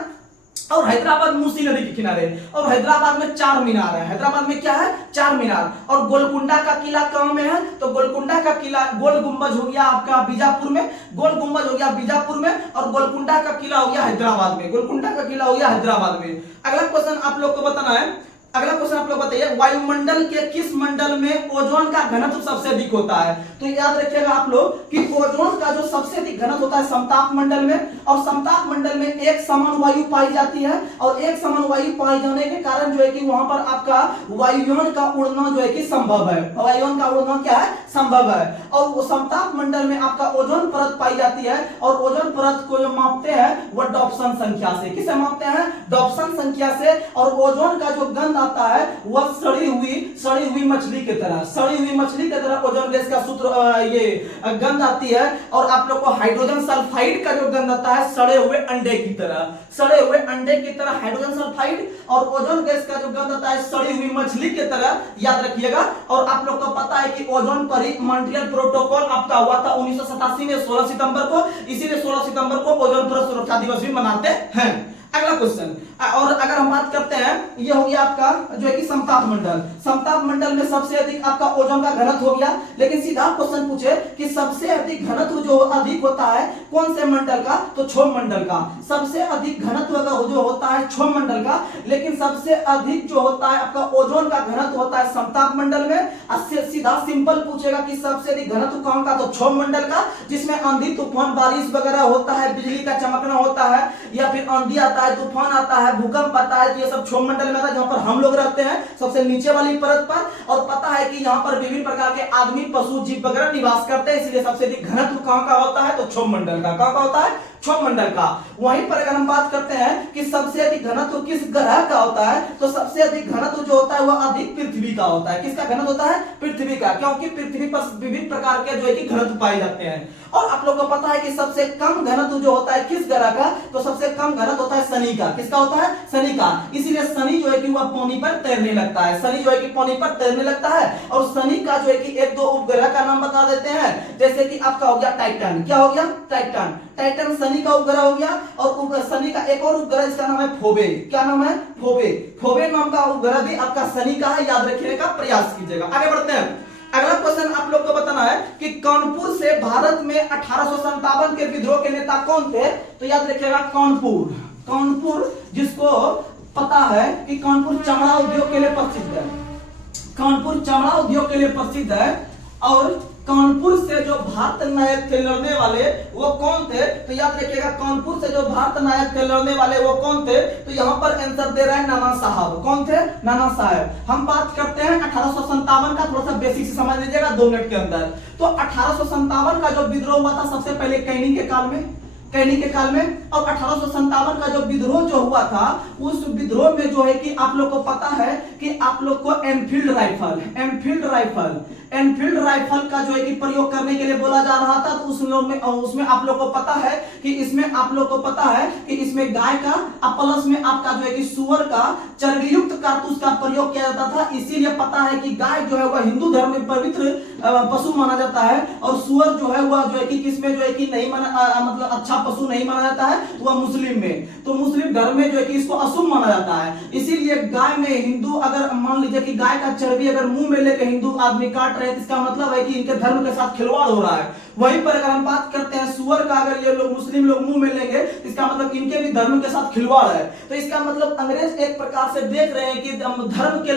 और हैदराबाद मूसी नदी के किनारे, और हैदराबाद में 4 मीनार है। हैदराबाद में क्या है? 4 मीनार। और गोलकुंडा का किला कहां में है? तो गोलकुंडा का किला, गोल गुंबज हो गया आपका बीजापुर में, गोल गुंबज हो गया बीजापुर में, और गोलकुंडा का किला हो गया हैदराबाद में, गोलकुंडा का किला हो गया हैदराबाद में। अगला क्वेश्चन आप लोग को बताना है, अगला क्वेश्चन आप लोग बताइए, वायुमंडल के किस मंडल में ओजोन का घनत्व सबसे अधिक होता है? तो याद रखिएगा आप लोग कि ओजोन का जो सबसे अधिक घनत्व होता है समताप मंडल में, और समताप मंडल में एक समान वायु पाई जाती है। और एक समान वायु पाए जाने के कारण जो है कि वहां पर आपका वायुयान का उड़ना जो है कि संभव है, वायुयान का उड़ना क्या है? संभव है। और वो समताप मंडल में आपका ओजोन परत पाई जाती है। और ओजोन परत को जो मापते हैं वह डॉप्सन संख्या से। किसे मापते हैं? डॉप्सन संख्या से। और ओजोन का जो गंध आता है वह सड़ी हुई मछली की तरह, सड़ी हुई मछली की तरह ओजोन गैस का सूत्र ये गंध आती है। और आप लोग को हाइड्रोजन सल्फाइड का जो गंध आता है सड़े हुए अंडे की तरह, सड़े हुए अंडे की तरह हाइड्रोजन सल्फाइड, और ओजोन गैस का जो गंध आता है सड़ी हुई मछली की तरह, याद रखिएगा। और आप लोग को पता है कि ओजोन पर ही मॉन्ट्रियल प्रोटोकॉल आपका हुआ था 1987 में 16 सितंबर को, इसीलिए 16 सितंबर को ओजोन परत सुरक्षा दिवस भी मनाते हैं। अगला क्वेश्चन, और अगर हम बात करते हैं, ये हो गया आपका जो है कि समताप मंडल, समताप मंडल में सबसे अधिक आपका ओजोन का घनत्व हो गया। लेकिन सीधा क्वेश्चन पूछे कि सबसे अधिक घनत्व जो अधिक होता है कौन से मंडल का? तो क्षोभ मंडल का। सबसे अधिक घनत्व का जो होता है क्षोभ मंडल का। लेकिन सबसे अधिक जो होता है आपका ओजोन का घनत्व होता है समताप मंडल में। सीधा सिंपल पूछेगा कि सबसे अधिक घनत्व कौन का? तो क्षोभ मंडल का, जिसमें आंधी तूफान बारिश वगैरह होता है, बिजली का चमकना होता है, या फिर आंधी आता है, तूफान आता है, भूकंप आता है, तो ये सब क्षोभ मंडल में आता है, जहां पर हम लोग रहते हैं सबसे नीचे वाली परत पर। और पता है कि यहाँ पर विभिन्न प्रकार के आदमी, पशु, जीव वगैरह निवास करते हैं, इसलिए सबसे अधिक घनत्व कहां का होता है? तो क्षोभ मंडल का। कहां का होता है? क्षोभ मंडल का। वहीं पर अगर हम बात करते हैं कि सबसे अधिक घनत्व किस ग्रह का होता है, तो सबसे अधिक घनत्व जो होता है वह अधिक पृथ्वी का होता है। किसका घनत्व होता है? पृथ्वी का, क्योंकि पृथ्वी पर विभिन्न प्रकार के जो है कि घनत्व पाए जाते हैं। और आप लोग को पता है कि सबसे कम घनत्व जो होता है किस ग्रह का? तो सबसे कम घनत्व होता है शनि का। किसका होता है? शनि का। इसीलिए शनि जो है कि वह पानी पर तैरने लगता है, शनि जो है कि पानी पर तैरने लगता है। और शनि का जो है कि 1-2 उपग्रह का नाम बता देते हैं, जैसे कि आपका हो गया टाइटन। क्या हो गया? टाइटन। टाइटन शनि का उपग्रह हो गया। और शनि का एक और उपग्रह जिसका नाम है फोबे। क्या नाम है? फोबे। फोबे नाम का उपग्रह भी आपका शनि का है, याद रखने का प्रयास कीजिएगा। आगे बढ़ते हैं। अगला क्वेश्चन आप लोग को बताना है कि कानपुर से भारत में 1857 के विद्रोह के नेता कौन थे? तो याद रखिएगा कानपुर, कानपुर जिसको पता है कि कानपुर चमड़ा उद्योग के लिए प्रसिद्ध है, कानपुर चमड़ा उद्योग के लिए प्रसिद्ध है। और कानपुर से जो भारत नायक थे लड़ने वाले वो कौन थे? तो याद रखिएगा कानपुर से जो भारत नायक थे लड़ने वाले वो कौन थे? तो यहाँ पर आंसर दे रहा है नाना साहब। कौन थे? नाना साहब। हम बात करते हैं 1857 का, थोड़ा सा बेसिक से समझ लीजिएगा 2 मिनट के अंदर। तो 1857 का जो विद्रोह हुआ था सबसे पहले कैनी के काल में, कैनी के काल में। और 1857 का जो विद्रोह जो हुआ था उस विद्रोह में जो है कि आप लोग को पता है कि आप लोग को Enfield rifle, Enfield rifle, Enfield rifle का जो है कि प्रयोग करने के लिए बोला जा रहा था। तो उसमें आप लोग को पता है कि इसमें आप लोग को पता है कि इसमें गाय का प्लस में आपका जो है कि सुअर का चर्बीयुक्त कारतूस का प्रयोग किया जाता था। इसीलिए पता है कि गाय जो है वह हिंदू धर्म में पवित्र पशु माना जाता है। और सुअर जो है वह जो है कि किसमें जो है कि नहीं माना, मतलब अच्छा पशु नहीं माना जाता है, वह मुस्लिम में। तो मुस्लिम धर्म में जो है कि इसको अशुभ माना जाता है। इसीलिए गाय में हिंदू, अगर मान लीजिए कि गाय का चर्बी अगर मुंह में लेकर हिंदू आदमी काट रहे हैं, इसका मतलब है कि इनके धर्म के साथ खिलवाड़ हो रहा है। वहीं पर अगर हम बात करते हैं सुअर का, अगर ये लोग मुस्लिम लोग मुंह में लेंगे तो इसका मतलब इनके भी धर्म के साथ खिलवाड़ है। तो इसका मतलब अंग्रेज एक प्रकार से देख रहे हैं कि धर्म के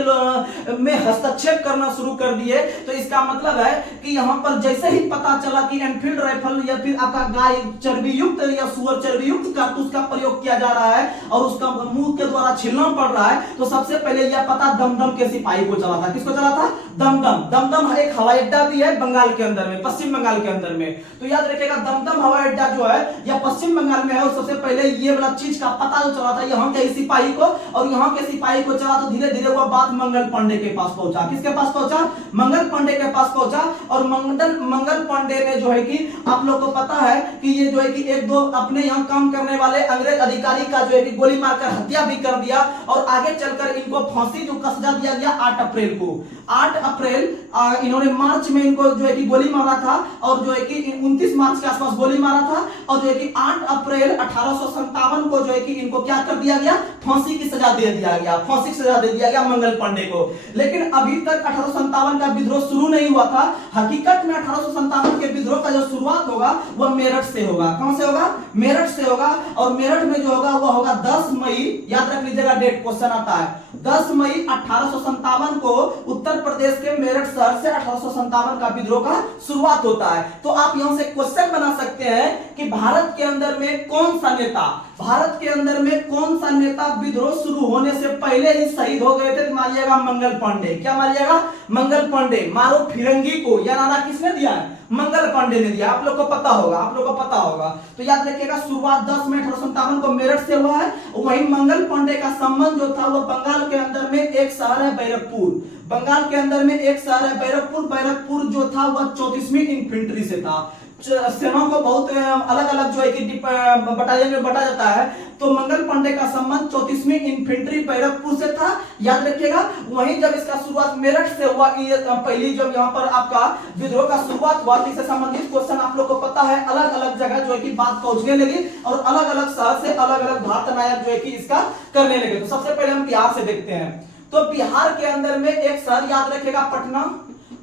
में हस्तक्षेप करना शुरू कर दिए। तो इसका मतलब है कि यहाँ पर जैसे ही पता चला कि एनफील्ड राइफल या फिर आपका गाय चर्बी युक्त या सुअर चर्बी युक्त कारतूस का प्रयोग किया जा रहा है और उसका मुंह के द्वारा छीलना पड़ रहा है, तो सबसे पहले यह पता दमदम के सिपाही को चला था। किसको चला था? दमदम। दमदम एक हवाई अड्डा भी है बंगाल के अंदर में, पश्चिम बंगाल के अंदर में। तो याद रखिएगा दमदम हवाई अड्डा जो है यह पश्चिम बंगाल में है और सबसे पहले ये वाला चीज का पता जो चला था यहाँ के सिपाही को, और यहाँ के सिपाही को चला तो धीरे धीरे वह बात मंगल पांडे के पास पहुंचा। किसके पास पहुंचा? मंगल पांडे के पास पहुंचा। और मंगल पांडे ने जो है कि आप लोग को पता है कि ये जो है कि एक दो अपने यहाँ काम करने वाले अंग्रेज अधिकारी का जो है कि गोली मारकर हत्या भी कर दिया और आगे चलकर इनको फांसी जो सजा दिया गया 8 अप्रैल को। 8 अप्रैल इन्होंने मार्च में इनको जो है कि गोली मारा था और जो है कि 29 मार्च के आसपास गोली मारा था और जो है कि 8 अप्रैल 1857 को जो है कि इनको क्या कर दिया गया? फांसी की सजा दे दिया गया। फांसी की सजा दे दिया गया मंगल पांडे को। लेकिन अभी तक 1857 का विद्रोह शुरू नहीं हुआ था। हकीकत में 1857 के विद्रोह का जो शुरुआत होगा वह मेरठ से होगा। कहां से होगा? मेरठ से होगा। और मेरठ में जो होगा वह होगा 10 मई, याद रख लीजिएगा डेट, क्वेश्चन आता है 10 मई 1857 को उत्तर प्रदेश के मेरठ शहर से 1857 का विद्रोह का शुरुआत होता है। तो आप यहां से क्वेश्चन बना सकते हैं कि भारत के अंदर में कौन सा नेता, भारत के अंदर में कौन सा नेता विद्रोह शुरू होने से पहले ही शहीद हो गए थे? मारिएगा मंगल पांडे। क्या मारिएगा? मंगल पांडे। मारो फिरंगी को, यह नारा किसने दिया है? मंगल पांडे ने दिया। आप लोग को पता होगा, आप लोग को पता होगा। तो याद रखिएगा शुरुआत 10 मई 1857 को मेरठ से हुआ है। वहीं मंगल पांडे का संबंध जो था वह बंगाल के अंदर में एक शहर है बैरकपुर। बंगाल के अंदर में एक शहर है बैरकपुर। बैरकपुर जो था वह 34वीं इन्फेंट्री से था। सेना को बहुत अलग अलग जो है कि बटालियन में बांटा जाता है। तो मंगल पांडे का संबंध 34वीं इन्फेंट्री बैरकपुर से था, याद रखिएगा। वहीं जब इसका शुरुआत मेरठ से हुआ, पहली जब यहाँ पर आपका विद्रोह का शुरुआत हुआ, इससे संबंधित क्वेश्चन आप लोग को पता है अलग अलग जगह जो है कि बात पहुंचने लगी और अलग अलग शहर से अलग अलग भारत नायक जो है कि इसका करने लगे। तो सबसे पहले हम बिहार से देखते हैं। तो बिहार के अंदर में एक शहर याद रखिएगा पटना,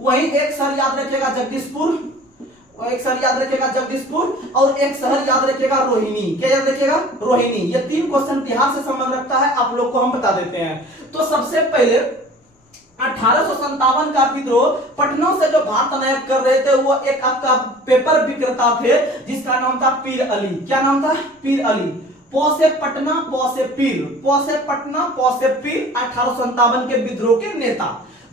वहीं एक शहर याद रखिएगा जगदीशपुर, एक शहर याद रखिएगा जगदीशपुर, और एक शहर याद रखिएगा रोहिणी। क्या याद रखिएगा? रोहिणी। ये 3 क्वेश्चन बिहार से संबंध रखता है, आप लोग को हम बता देते हैं। तो सबसे पहले 1857 का विद्रोह पटना से जो भारत नायक कर रहे थे वो एक आपका पेपर विक्रेता थे जिसका नाम था पीर अली। क्या नाम था? पीर अली। पौ से पटना, पौ से पीर, पौ से पटना, पौ से पीर। 1857 के विद्रोह के नेता,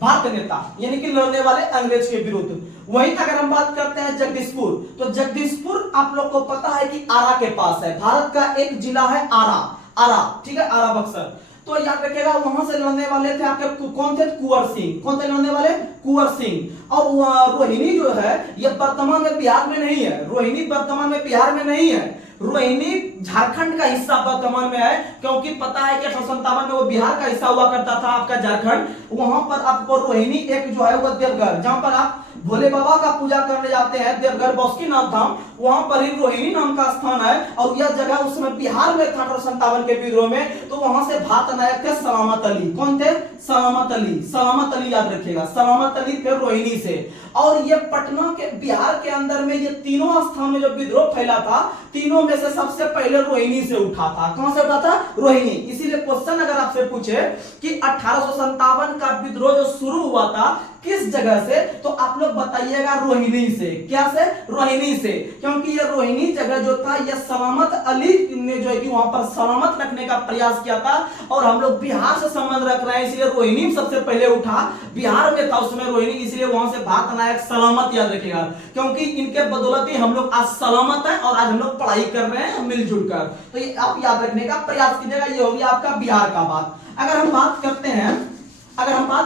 भारत नेता, यानी कि लड़ने वाले अंग्रेज के विरुद्ध। वहीं अगर हम बात करते हैं जगदीशपुर, तो जगदीशपुर आप लोग को पता है कि आरा के पास है। भारत का एक जिला है आरा, आरा, ठीक है, आरा बक्सर। तो याद रखिएगा वहां से लड़ने वाले थे आपके कौन थे? कुंवर सिंह। कौन थे लड़ने वाले? कुंवर सिंह। और रोहिणी जो है यह वर्तमान में बिहार में नहीं है। रोहिणी वर्तमान में बिहार में नहीं है। रोहिणी झारखंड का हिस्सा वर्तमान में है, क्योंकि पता है कि 1857 में वो बिहार का हिस्सा हुआ करता था आपका झारखंड। वहां पर आपको रोहिणी एक जो है वो देवघर, जहां पर आप भोले बाबा का पूजा करने जाते हैं, देवघर बासुकीनाथ धाम, वहां पर ही रोहिणी नाम का स्थान है। और यह जगह उस समय बिहार में था 1857 के विद्रोह में। तो वहां से भारत नायक थे सलामत अली। कौन थे? सलामत अली। सलामत अली याद रखिएगा, सलामत अली थे रोहिणी से। और ये पटना के बिहार के अंदर में ये तीनों स्थान में जो विद्रोह फैला था, तीनों में से सबसे पहले रोहिणी से उठा था। कहां से उठा था? रोहिणी। इसीलिए क्वेश्चन अगर आपसे पूछे कि 1857 का विद्रोह जो शुरू हुआ था किस जगह से, तो आप लोग बताइएगा रोहिणी से। क्या से? रोहिणी से। क्योंकि ये रोहिणी जगह जो था यह सलामत अली ने जो है कि वहां पर सलामत रखने का प्रयास किया था। और हम लोग बिहार से संबंध रख रहे हैं, इसलिए रोहिणी सबसे पहले उठा। बिहार में था उसमें रोहिणी, इसलिए वहां से भारत नायक सलामत याद रखिएगा। क्योंकि इनके बदौलत ही हम लोग आज सलामत हैं और आज हम लोग पढ़ाई कर रहे हैं मिलजुल कर। तो ये आप याद रखने का प्रयास कीजिएगा। ये हो गया आपका बिहार का बात। अगर हम बात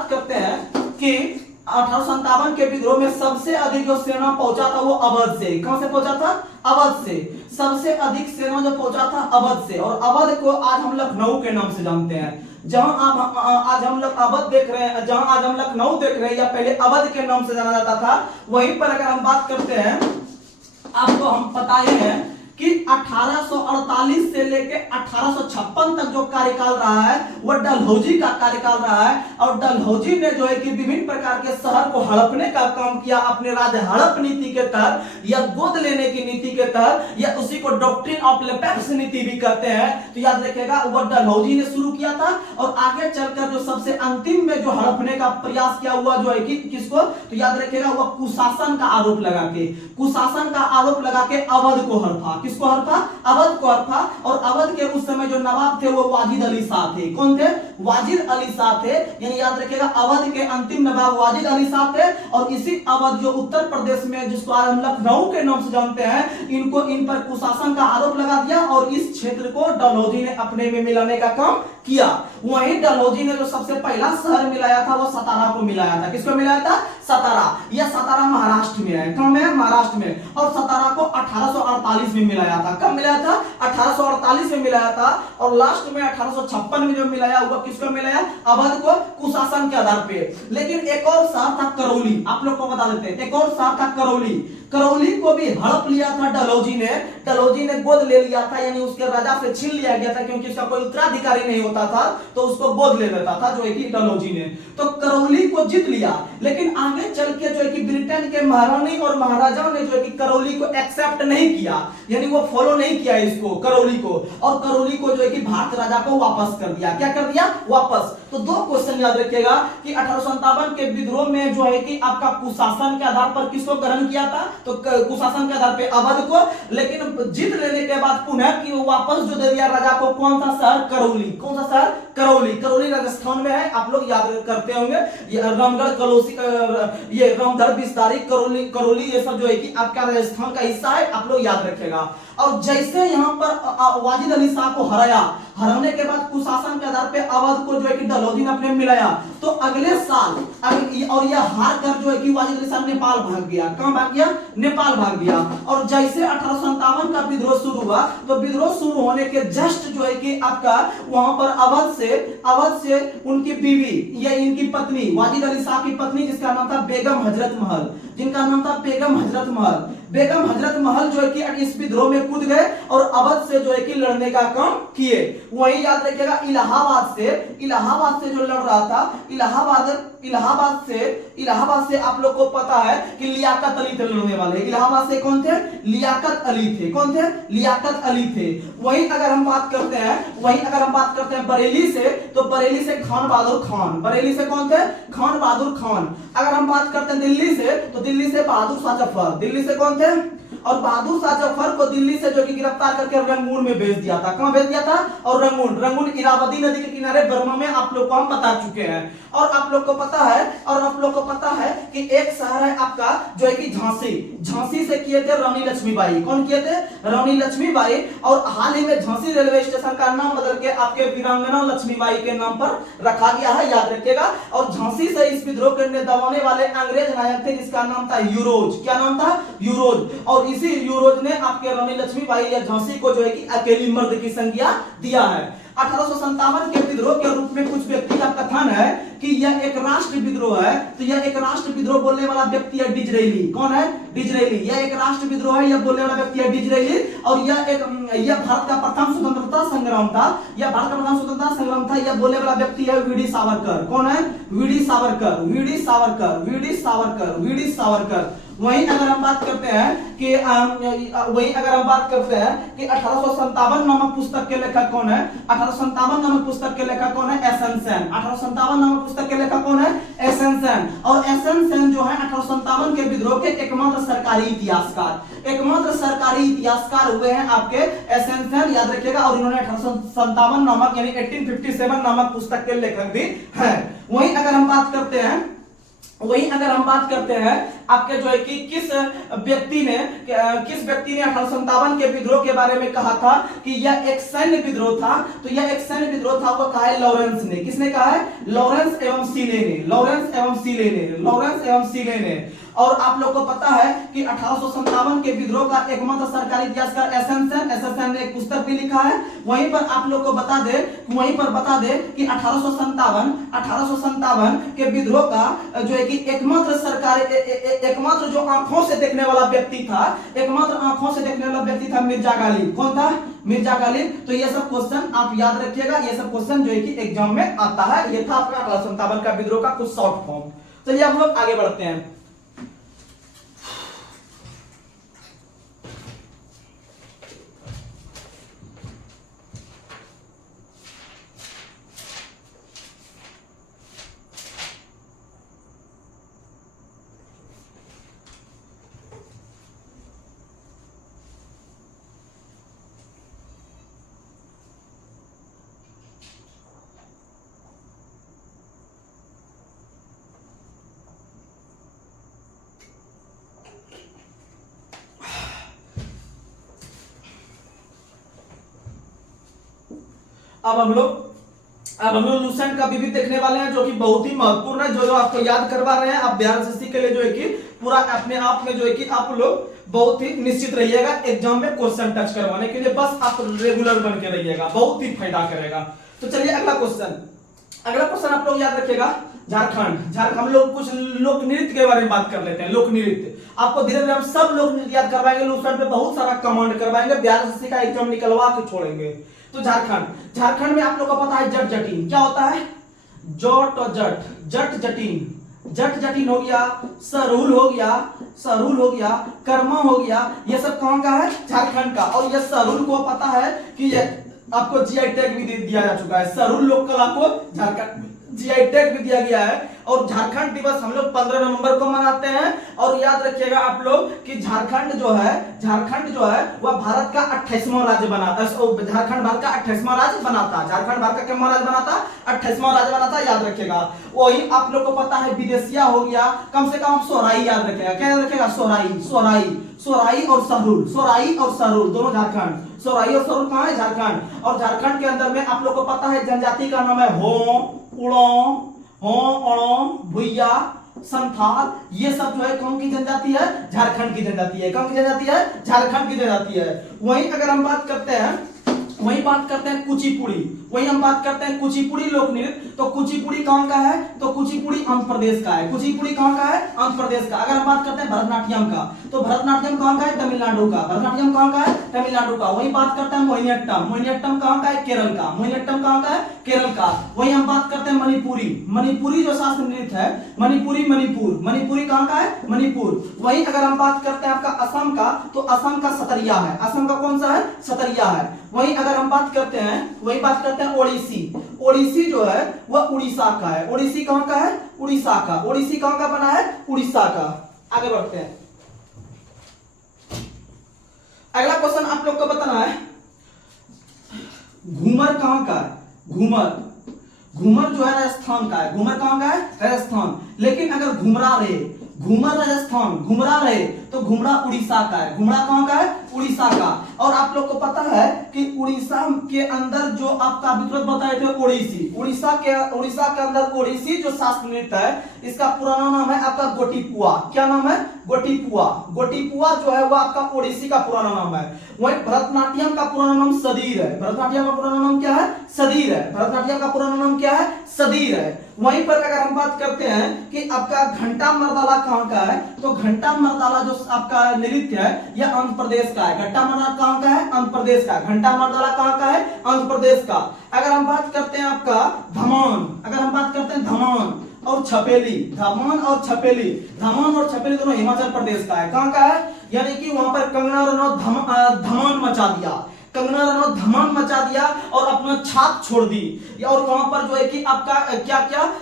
करते हैं कि 1857 के विद्रोह में सबसे अधिक जो सेना पहुंचा था वो अवध से। कहां से पहुंचा था? अवध से। सबसे अधिक सेना जो पहुंचा था अवध से। और अवध को आज हम लखनऊ के नाम से जानते हैं। जहां आज हम लोग अवध देख रहे हैं, जहां आज हम लखनऊ देख रहे हैं, या पहले अवध के नाम से जाना जाता था। वहीं पर अगर हम बात करते हैं, आपको हम पता ही है कि 1848 से लेके 1856 तक जो कार्यकाल रहा है वह डलहौजी का कार्यकाल रहा है। और डलहौजी ने जो है कि विभिन्न प्रकार के शहर को हड़पने का काम किया अपने राज्य हड़प नीति के तहत या गोद लेने की नीति के तहत, या उसी को डॉक्ट्रिन ऑफ लेपेक्स नीति भी कहते हैं। तो याद रखिएगा वह डलहौजी ने शुरू किया था। और आगे चलकर जो सबसे अंतिम में जो हड़पने का प्रयास किया हुआ जो है कि किसको, तो याद रखिएगा वह कुशासन का आरोप लगा के, कुशासन का आरोप लगा के अवध को हड़पा। किसको हड़पा? अवध को हड़पा। और अवध के उस समय जो नवाब थे वो वाजिद अली शाह थे। कौन थे? वाजिद अली शाह थे। यानी याद रखिएगा अवध के अंतिम नवाब वाजिद अली शाह थे। और इसी अवध जो उत्तर प्रदेश में जिसको आज हम लखनऊ के नाम से जानते हैं, इनको इन पर कुशासन का आरोप लगा दिया और इस क्षेत्र को डलहौजी ने अपने में मिलाने का काम किया। वहीं डलहौजी ने जो सबसे पहला शहर मिलाया था वो सतारा को मिलाया था। किसको मिलाया था? सतारा। यह सतारा महाराष्ट्र में है। कहाँ में है? महाराष्ट्र में। और सतारा को 1848 में मिलाया था। कब मिलाया था? 1848 में मिलाया था। और लास्ट में 1856 में जो मिलाया हुआ किसको मिलाया? अवध को, कुशासन के आधार पे। लेकिन एक और शहर था करौली, आप लोग को बता देते हैं। एक और शहर था करौली। करौली को भी हड़प लिया था डलहौजी ने। डलहौजी ने गोद ले लिया था, यानी उसके राजा से छीन लिया गया था, क्योंकि उसका कोई उत्तराधिकारी नहीं होता था तो उसको गोद ले लेता था जो है कि डलहौजी ने। तो करौली को जीत लिया। लेकिन आगे चल के जो है कि ब्रिटेन के महारानी और महाराजाओं ने जो है कि करौली को एक्सेप्ट नहीं किया, यानी वो फॉलो नहीं किया इसको, करौली को। और करौली को जो है कि भारत राजा को वापस कर दिया। क्या कर दिया? वापस। तो दो क्वेश्चन याद रखिएगा कि 1857 के विद्रोह में जो है कि आपका कुशासन के आधार पर किसको ग्रहण किया था? तो कुशासन के आधार पे अवध को। लेकिन जीत लेने के बाद पुनः कि वापस जो दे दिया राजा को, कौन सा शहर? करौली। कौन सा शहर? करौली। करौली राजस्थान में है, आप लोग याद करते होंगे। ये रामगढ़, कलौसी, ये रामगढ़, बिस्तारी, करौली, करौली ये सब जो है कि आपका राजस्थान का हिस्सा है, आप लोग याद रखेगा। और जैसे यहाँ पर वाजिद अली शाह को हराने के बाद कुशासन के आधार पे अवध को जो है कि डलहौजी ने अपने मिलाया, तो अगले साल और यह हार कर जो है कि वाजिद अली शाह नेपाल भाग गया। कहां भाग गया? नेपाल भाग गया। और जैसे 1857 का विद्रोह शुरू हुआ, तो विद्रोह शुरू होने के जस्ट जो है कि आपका वहां पर अवध से उनकी बीवी या इनकी पत्नी, वाजिद अली शाह की पत्नी जिसका नाम था बेगम हजरत महल, जिनका नाम था बेगम हजरत महल, बेगम हजरत महल जो है कि इस विद्रोह में कूद गए और अवध से जो है कि लड़ने का काम किए। वही याद रखिएगा इलाहाबाद से जो लड़ रहा था, इलाहाबाद से आप लोग को पता है कि लियाकत अली थे लड़ने वाले। इलाहाबाद से कौन थे? लियाकत अली थे। कौन थे? लियाकत अली थे। वहीं अगर हम बात करते हैं बरेली से, तो बरेली से खान बहादुर खान। बरेली से कौन थे? खान बहादुर खान। अगर हम बात करते हैं दिल्ली से, तो दिल्ली से बहादुर शाह जफर। दिल्ली से कौन थे? और बहादुर शाह जफर को दिल्ली से जो कि गिरफ्तार करके रंगून में भेज दिया था। कहां भेज दिया था? और रंगून इरावदी नदी के किनारे बर्मा में, आप लोग को हम बता चुके हैं। और आप लोग को पता है कि एक शहर है आपका जो है कि झांसी से किए थे रानी लक्ष्मीबाई। कौन किए थे? रानी लक्ष्मीबाई। और हाल ही में झांसी रेलवे स्टेशन का नाम बदल के आपके वीरांगना लक्ष्मीबाई के नाम पर रखा गया है, याद रखिएगा। और झांसी से इस विद्रोह को दबाने वाले अंग्रेज नायक थे जिसका नाम था यूरोज। क्या नाम था? यूरोज। और इसी यूरोज ने आपके रानी लक्ष्मीबाई या झांसी को जो है कि अकेली मर्द की संज्ञा दिया है। 1857 के विद्रोह के रूप में कुछ व्यक्ति का कथन है कि यह एक राष्ट्र विद्रोह है। तो यह एक राष्ट्र विद्रोह बोलने वाला व्यक्ति है डिजरेली। कौन है? डिजरेली। यह एक राष्ट्र विद्रोह है, यह बोलने वाला व्यक्ति है डिजरेली। और यह भारत का प्रथम स्वतंत्रता संग्राम था। यह बोलने वाला व्यक्ति है वीडी सावरकर। कौन है? वीडी सावरकर। वहीं अगर हम बात करते हैं कि 1857 नामक पुस्तक के लेखक कौन है? 1857 नामक पुस्तक के लेखक कौन है? एसएन सेन। 1857 नामक पुस्तक के लेखक कौन है? एसएन सेन। और एसएन सेन जो है 1857 के विद्रोह के एकमात्र सरकारी इतिहासकार हुए हैं आपके एसएन सेन, याद रखिएगा। और इन्होंने 1857 नामक यानी 1857 नामक पुस्तक के लेखक भी हैं। वहीं अगर हम बात करते हैं आपके जो है कि किस व्यक्ति ने 1857 के विद्रोह के बारे में कहा था कि यह एक सैन्य विद्रोह था, तो यह एक सैन्य विद्रोह था, वो कहा है लॉरेंस ने। किसने कहा है? लॉरेंस एवं सीले ने। और आप लोग को पता है कि 1857 के विद्रोह का एकमात्र सरकारी इतिहासकार एसएन सेन ने एक पुस्तक भी लिखा है। वहीं पर आप लोग को बता दे कि 1857 के विद्रोह का जो है कि कि एकमात्र सरकारी एकमात्र जो आंखों से देखने वाला व्यक्ति था, एकमात्र आंखों से देखने वाला व्यक्ति था मिर्जा गालिब। कौन था? मिर्जा गालिब। तो ये सब क्वेश्चन आप याद रखिएगा, ये सब क्वेश्चन जो है कि एग्जाम में आता है। ये था आपका 1857 का विद्रोह का कुछ शॉर्ट फॉर्म। चलिए हम लोग आगे बढ़ते हैं। अब हम लोग लूसेंट का विविध देखने वाले हैं, जो कि बहुत ही महत्वपूर्ण है, जो आपको याद करवा रहे हैं। आप बिहार एसएससी के लिए जो है कि पूरा अपने आप में जो है कि आप लोग बहुत ही निश्चित रहिएगा एग्जाम में क्वेश्चन टच करवाने के लिए। बस आप रेगुलर बन के रहिएगा, बहुत ही फायदा करेगा। तो चलिए अगला क्वेश्चन आप लोग याद रखिएगा। झारखंड हम लोग कुछ लोक नृत्य के बारे में बात कर लेते हैं। लोक नृत्य आपको धीरे धीरे हम सब लोक नृत्य याद करवाएंगे, लूसेंट पे बहुत सारा कमांड करवाएंगे, बिहार एसएससी का एग्जाम निकलवा के छोड़ेंगे। तो झारखंड में आप लोग को पता है जट जटिन क्या होता है? जोट और जट जटिन हो गया, सरूल हो गया, कर्मा हो गया, ये सब कौन का है? झारखंड का। और ये सरूल को पता है कि ये आपको जीआई टैग भी दिया जा चुका है। सरूल लोक कला को झारखंड जीआई टैग भी दिया गया है। और झारखंड दिवस हम लोग 15 नवंबर को मनाते हैं। और याद रखिएगा आप लोग कि झारखंड जो है वह भारत का 28वां राज्य बनाता है। झारखंड भारत का 28वां राज्य बनाता है। झारखंड भारत का कितना राज्य बनाता? 28वां राज्य बनाता है, याद रखिएगा। वही आप लोग को पता है विदेशिया हो गया, कम से कम सोराई याद रखिएगा। क्या याद रखिएगा? सोराई और सरूल दोनों झारखंड। सोराई और सरूल कहां है? झारखंड। और झारखंड के अंदर में आप लोग को पता है जनजाति का नाम है भुइया, संथाल। ये सब जो है कौन की जनजाति है? झारखंड की जनजाति है। कौन की जनजाति है? झारखंड की जनजाति है। वहीं अगर हम बात करते हैं कुचिपुड़ी लोक नृत्य। तो कुचिपुड़ी कौन का है? तो कुचिपुड़ी आंध्र प्रदेश का है। कुचिपुड़ी कौन का है? आंध्र प्रदेश का। अगर हम बात करते हैं भरतनाट्यम का, तो भरतनाट्यम कौन का है? तमिलनाडु का। भरतनाट्यम कौन का है? तमिलनाडु का। वही बात करते हैं मोहिनीअट्टम कौन का है? केरल का। मोहिनीअट्टम कौन का है? केरल का। वही हम बात करते हैं मणिपुरी जो शास्त्रीय नृत्य है, मणिपुरी कौन का है? मणिपुर। वही अगर हम बात करते हैं आपका असम का, तो असम का सतरिया है। असम का कौन सा है? सतरिया है। वही अगर हम बात करते हैं ओडिसी जो है वह उड़ीसा का है। ओडिसी कहां का है? उड़ीसा का। ओडिसी कहां का बना है? उड़ीसा का। आगे बढ़ते हैं। अगला क्वेश्चन आप लोग को बताना है घूमर कहां का है? घूमर जो है राजस्थान का है। घूमर कहां का है? राजस्थान। लेकिन अगर घूमर राजस्थान रहे तो घुमरा उड़ीसा का है। घुमरा कहां का है? उड़ीसा का। और आप लोग को पता है कि उड़ीसा के अंदर जो आपका विद्वत बताए थे उड़ीसा के अंदर ओडिसी जो शास्त्रीय नृत्य है, इसका पुराना नाम है आपका गोटीपुआ। क्या नाम है? गोटीपुआ जो है वह आपका ओडिसी का पुराना नाम है। वही भरतनाट्यम का पुराना नाम सदीर है। भरतनाट्यम का पुराना नाम क्या है? सदीर है। भरतनाट्यम का पुराना नाम क्या है? सदीर है। वहीं पर अगर हम बात करते हैं कि आपका घंटा मर्दाला कहां का है, तो घंटा मर्दाला जो आपका नृत्य है यह आंध्र प्रदेश का है। घंटा मर्दाला कहां का है? आंध्र प्रदेश का। घंटा मर्दाला कहां का है? आंध्र प्रदेश का। अगर हम बात करते हैं आपका धमान और छपेली दोनों हिमाचल प्रदेश का है। कहां का है? यानी कि वहां पर कंगना रनौत धमान मचा दिया और अपना छाप छोड़ दी। और वहां पर जो है कि आपका क्या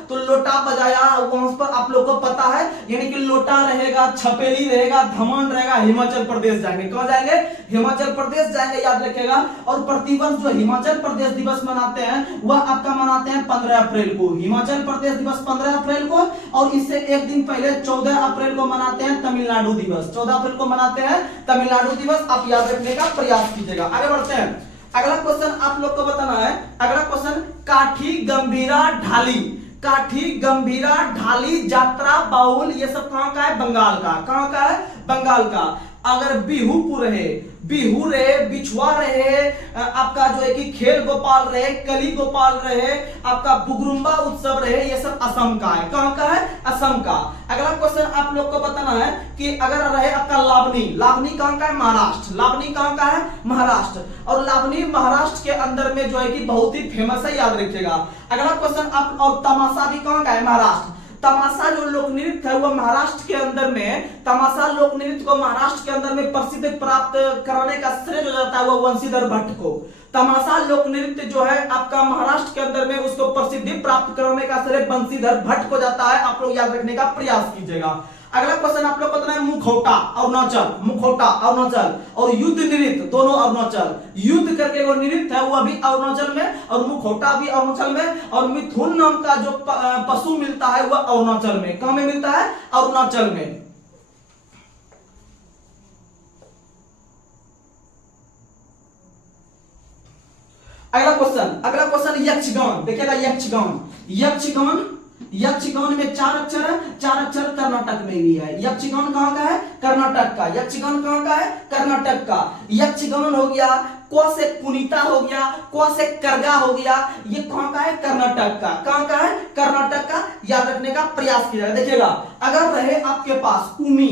तो लोटा बजाया। वहां पर आप लोग को पता है, यानी कि लोटा रहेगा, छपेली रहेगा, धमान रहेगा। हिमाचल प्रदेश जाएंगे। कहां जाएंगे? हिमाचल प्रदेश जाएंगे, याद रखेगा। और प्रतिवर्ष जो हिमाचल प्रदेश दिवस मनाते हैं वह आपका मनाते हैं 15 अप्रैल को। हिमाचल प्रदेश दिवस 15 अप्रैल को। और इससे एक दिन पहले 14 अप्रैल को मनाते हैं तमिलनाडु दिवस। 14 अप्रैल को मनाते हैं तमिलनाडु दिवस। आप याद रखने का प्रयास कीजिएगा। आगे बढ़ते हैं। अगला क्वेश्चन आप लोग को बताना है। अगला क्वेश्चन काठी गंभीरा ढाली यात्रा बाउल, ये सब कहां का है? बंगाल का। कहां का है? बंगाल का। अगर बिहू रहे, बिहू रहे, बिछुआ रहे, आपका जो है कि खेल गोपाल रहे, कली गोपाल रहे, आपका बुगरुम्बा उत्सव रहे, ये सब असम का है। कहां का है? असम का। अगला क्वेश्चन आप लोग को बताना है कि अगर रहे आपका लावनी, लावनी कहां का है? महाराष्ट्र। लावनी कहां का है? महाराष्ट्र। और लावनी महाराष्ट्र के अंदर में जो है कि बहुत ही फेमस है, याद रखिएगा। अगला क्वेश्चन आप, और तमाशा भी कहां का है? महाराष्ट्र। तमाशा जो लोक नृत्य है वह महाराष्ट्र के अंदर में, तमाशा लोक नृत्य को महाराष्ट्र के अंदर में प्रसिद्ध प्राप्त कराने का श्रेय जो जाता है वह वंशीधर भट्ट को। तमाशा लोक नृत्य जो है आपका महाराष्ट्र के अंदर में उसको प्रसिद्धि प्राप्त कराने का श्रेय वंशीधर भट्ट को जाता है। आप लोग याद रखने का प्रयास कीजिएगा। अगला क्वेश्चन आप लोग को बताना है मुखौटा अरुणाचल, मुखौटा अरुणाचल, और युद्ध नृत्य दोनों अरुणाचल। युद्ध करके वो नृत्य है वो भी अरुणाचल में, और मुखौटा भी अरुणाचल में, और मिथुन नाम का जो पशु मिलता है वह अरुणाचल में। कहां में मिलता है? अरुणाचल में। अगला क्वेश्चन यक्षगान। देखिएगा यक्षगान, यक्षगान, यक्षगान में 4 अक्षर है, 4 अक्षर कर्नाटक में भी है। यक्षगान कहां का है? कर्नाटक का। यक्षगान कहां का है? कर्नाटक का। यक्षगान हो गया, क से कुनीता हो गया, क से करगा हो गया, ये कहां का है? कर्नाटक का। कहां का है? कर्नाटक का। याद रखने का प्रयास कीजिएगा। देखिएगा अगर रहे आपके पास कुमी,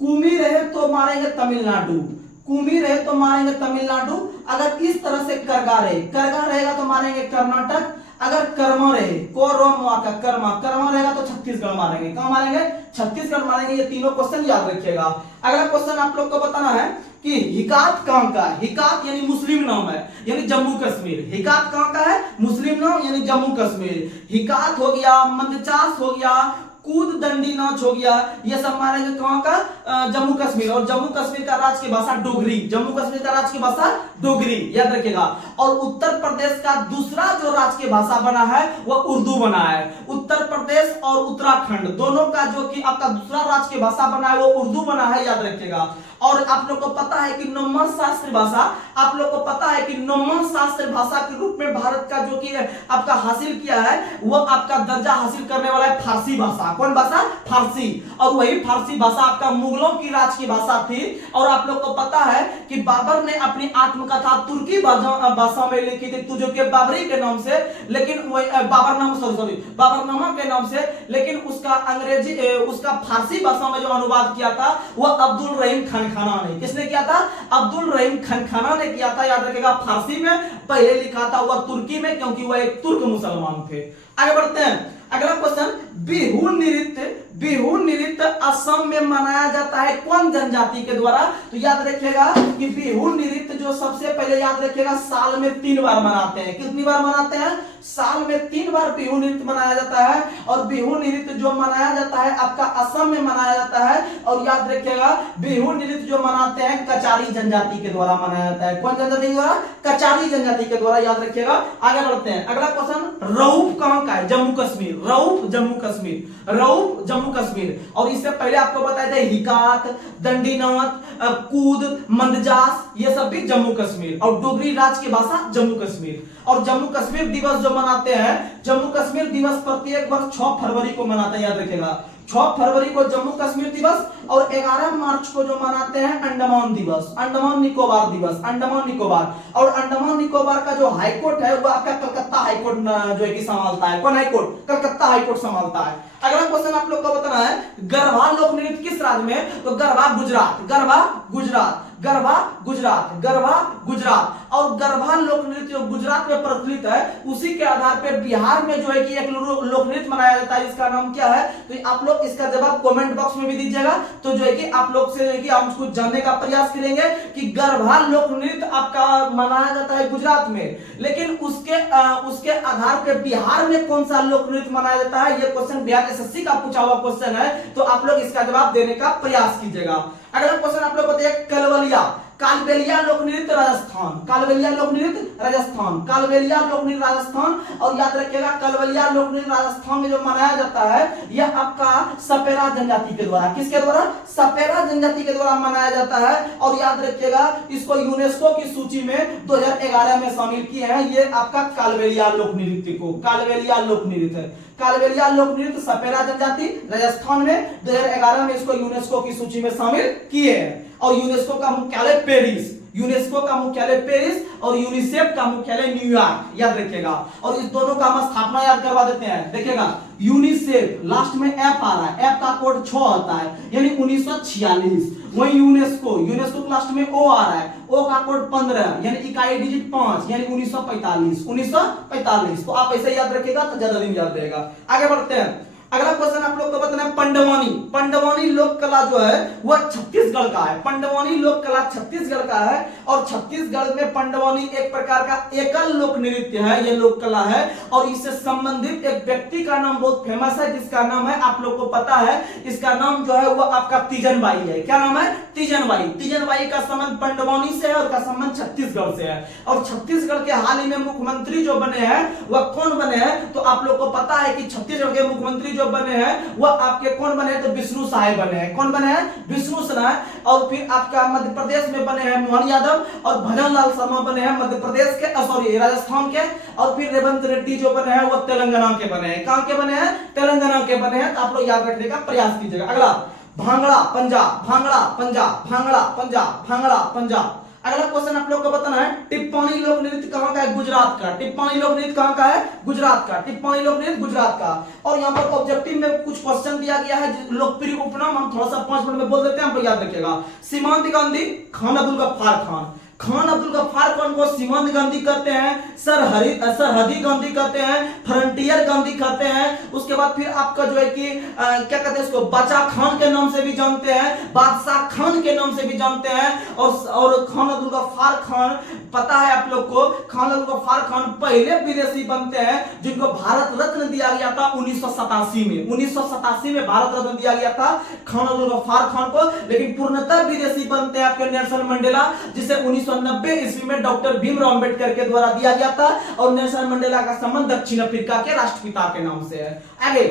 कुमी रहे तो मारेंगे तमिलनाडु, कुमी रहे तो मारेंगे तमिलनाडु। अगर इस तरह से करगा रहे, करगा रहेगा तो मारेंगे कर्नाटक। अगर कर्मा रहे, कोरमा का कर्मा, कर्मा रहेगा तो छत्तीसगढ़ मारेंगे। कहां मारेंगे? छत्तीसगढ़ मारेंगे। ये तीनों क्वेश्चन याद रखिएगा। अगला क्वेश्चन आप लोग को बताना है कि हिकात कहां का है? हिकात यानी मुस्लिम नाम है, यानी जम्मू कश्मीर। हिकात कहां का है? मुस्लिम नाम यानी जम्मू कश्मीर। हिकात हो गया, मंदचास हो गया, कूद दंडी नाच हो गया, ये सब मारेंगे कहां का? जम्मू कश्मीर। और जम्मू कश्मीर का राज्य की भाषा डोगरी, जम्मू कश्मीर का राज्य की भाषा डोगरी, याद रखिएगा। और उत्तर प्रदेश का दूसरा जो राज्य की भाषा बना है वह उर्दू बना है। उत्तर प्रदेश और उत्तराखंड दोनों का जो कि आपका दूसरा राज्य की भाषा बना है वो उर्दू बना है, याद रखिएगा। और आप लोग को पता है कि नौवां शास्त्रीय भाषा, आप लोग को पता है कि नौवां शास्त्रीय भाषा के रूप में भारत का जो कि आपका हासिल किया है वो आपका दर्जा हासिल करने वाला है फारसी भाषा। कौन भाषा? फारसी। और वही फारसी भाषा आपका मुगलों की राज की भाषा थी। और आप लोग को पता है कि बाबर ने अपनी आत्मकथा तुर्की भाषा में लिखी थी, तुझो के बाबरी के नाम से, लेकिन बाबरनामा के नाम से, लेकिन उसका अंग्रेजी उसका फारसी भाषा में जो अनुवाद किया था वह अब्दुल रहीम खनखाना ने। किसने किया था? अब्दुल रहीम खनखाना ने किया था, याद रखिएगा। फारसी में पहले लिखा था वह तुर्की में, क्योंकि वह एक तुर्क मुसलमान थे। आगे बढ़ते हैं। अगला क्वेश्चन, बिहू नृत्य, बिहू नृत्य असम में मनाया जाता है कौन जनजाति के द्वारा? तो याद रखिएगा कि बिहू नृत्य जो सबसे पहले याद रखिएगा साल में 3 बार मनाते हैं। कितनी बार मनाते हैं? साल में 3 बार बिहू नृत्य मनाया जाता है। और बिहू नृत्य जो मनाया जाता है आपका असम में मनाया जाता है। और याद रखिएगा बिहू नृत्य जो मनाते हैं कचारी जनजाति के द्वारा मनाया जाता है। कौन जनजाति के द्वारा? कचारी जनजाति के द्वारा, याद रखिएगा। आगे बढ़ते हैं। अगला क्वेश्चन, रऊफ कहां का है? जम्मू कश्मीर। रऊफ जम्मू कश्मीर, रऊफ जम्मू कश्मीर। और इससे पहले आपको बताया था हिकात, दंडीनाथ, कूद, मंदजास, ये सब भी जम्मू कश्मीर। और डोगरी राज्य की भाषा जम्मू कश्मीर। और जम्मू कश्मीर दिवस जो मनाते हैं, जम्मू कश्मीर दिवस प्रत्येक वर्ष 6 फरवरी को मनाते हैं, याद रखिएगा। 6 फरवरी को जम्मू कश्मीर दिवस, और 11 मार्च को जो मनाते हैं अंडमान दिवस, अंडमान निकोबार दिवस, अंडमान निकोबार। और अंडमान निकोबार का जो हाईकोर्ट है वो आपका कलकत्ता हाईकोर्ट जो है कि संभालता है। कौन हाईकोर्ट? कलकत्ता हाईकोर्ट संभालता है। अगला क्वेश्चन आप लोग को बताना है, गरबा लोक नृत्य किस राज्य में? तो गरबा गुजरात, गरबा गुजरात, गरबा गुजरात, गरबा गुजरात। और गरबा लोक नृत्य जो गुजरात में प्रचलित है, उसी के आधार पर बिहार में जो है कि एक लोक नृत्य मनाया जाता है, इसका नाम क्या है? तो आप लोग इसका जवाब कमेंट बॉक्स में भी दीजिएगा, तो जो है कि आप लोग से कि हम कुछ जानने का प्रयास करेंगे कि गरबा लोक नृत्य आपका मनाया जाता है गुजरात में, लेकिन उसके आधार पर बिहार में कौन सा लोक नृत्य मनाया जाता है? यह क्वेश्चन बिहार एसएससी का पूछा हुआ क्वेश्चन है, तो आप लोग इसका जवाब देने का प्रयास कीजिएगा। अगला क्वेश्चन आप लोग बताइए, कलवलिया, कालबेलिया लोक नृत्य राजस्थान, कालबेलिया लोक नृत्य राजस्थान, कालबेलिया लोक नृत्य राजस्थान। और याद रखिएगा कलबेलिया लोक नृत्य राजस्थान में जो मनाया जाता है यह आपका सपेरा जनजाति के द्वारा, किसके द्वारा? सपेरा जनजाति के द्वारा मनाया जाता है। और याद रखिएगा इसको यूनेस्को की सूची में 2011 में शामिल किए हैं, ये आपका कालबेलिया लोक नृत्य को, कालबेलिया लोक नृत्य, कालबेलिया लोक नृत्य सपेरा जनजाति राजस्थान में 2011 में इसको यूनेस्को की सूची में शामिल किए हैं। और यूनेस्को का मुख्यालय पेरिस, यूनेस्को का मुख्यालय पेरिस और यूनिसेफ का मुख्यालय न्यूयॉर्क, याद रखिएगा। और इस दोनों का हम स्थापना याद करवा देते हैं। देखिएगा यूनिसेफ लास्ट में एफ आ रहा है, एफ का कोड 6 होता है यानी 1946। वही यूनेस्को, यूनेस्को के लास्ट में ओ आ रहा है, ओ का कोड 15 यानी इकाई डिजिट 5 यानी 1945, 1945। तो आप ऐसे याद रखिएगा तो ज्यादा दिन याद रहेगा। आगे बढ़ते हैं। अगला क्वेश्चन आप लोग को बताना है पंडवानी। पंडवानी लोक कला जो है वह छत्तीसगढ़ का है। पंडवानी लोक कला छत्तीसगढ़ का है और छत्तीसगढ़ में पंडवानी एक प्रकार का एकल लोक नृत्य है, ये लोक कला है। और इससे संबंधित एक व्यक्ति का नाम बहुत फेमस है जिसका नाम है, आप लोग को पता है, इसका नाम जो है वह आपका तीजन बाई है। क्या नाम है? तीजन बाई। तीजन बाई का संबंध पंडवानी से है और का संबंध छत्तीसगढ़ से है। और छत्तीसगढ़ के हाल ही में मुख्यमंत्री जो बने हैं वह कौन बने हैं? तो आप लोग को पता है कि छत्तीसगढ़ के मुख्यमंत्री जो बने हैं वह आपके कौन बने हैं? तो विष्णु साय बने हैं। कौन बने हैं? विष्णु साय। और फिर आपका मध्य प्रदेश में बने हैं मोहन यादव और भजन लाल शर्मा बने हैं मध्य प्रदेश के, सॉरी राजस्थान के। और फिर रेवंत रेड्डी जो बने हैं वो तेलंगाना के बने हैं। कहां के बने हैं? तेलंगाना के बने हैं। तो आप लोग याद रखने का प्रयास कीजिएगा। अगला भांगड़ा पंजाब, भांगड़ा पंजाब, भांगड़ा पंजाब, भांगड़ा पंजाब। अगला क्वेश्चन आप लोग को बताना है टिप्पाणी लोक नृत्य कहां का है? गुजरात का। टिप्पाणी लोक नृत्य कहां का है? गुजरात का। टिप्पाणी लोक नृत्य गुजरात का। और यहाँ पर ऑब्जेक्टिव में कुछ क्वेश्चन दिया गया है, लोकप्रिय उपनाम हम थोड़ा सा 5 मिनट में बोल देते हैं, हमको याद रखिएगा। सीमांत गांधी, खान अब्दुल गफ्फार खान। खान अब्दुल गफ्फार खान को सीमांत गांधी कहते हैं, सरहदी गांधी कहते हैं, फ्रंटियर गांधी कहते हैं। उसके बाद फिर आपका जो है कि क्या कहते हैं इसको, बचा खान के नाम से भी जानते हैं, बादशाह खान के नाम से भी जानते हैं। और खान अब्दुल गफ्फार खान, पता है आप लोग को, खान अब्दुल गफ्फार खान पहले विदेशी बनते हैं जिनको भारत रत्न दिया गया था 1987 में। 1987 में भारत रत्न दिया गया था खान अब्दुल गफ्फार खान को। लेकिन पूर्णतः विदेशी बनते हैं आपके नेल्सन मंडेला, जिसे 1990 ईस्वी में डॉक्टर भीमराव अंबेडकर के द्वारा दिया गया था। और नेल्सन मंडेला का संबंध दक्षिण अफ्रीका के राष्ट्रपिता के नाम से है। आगे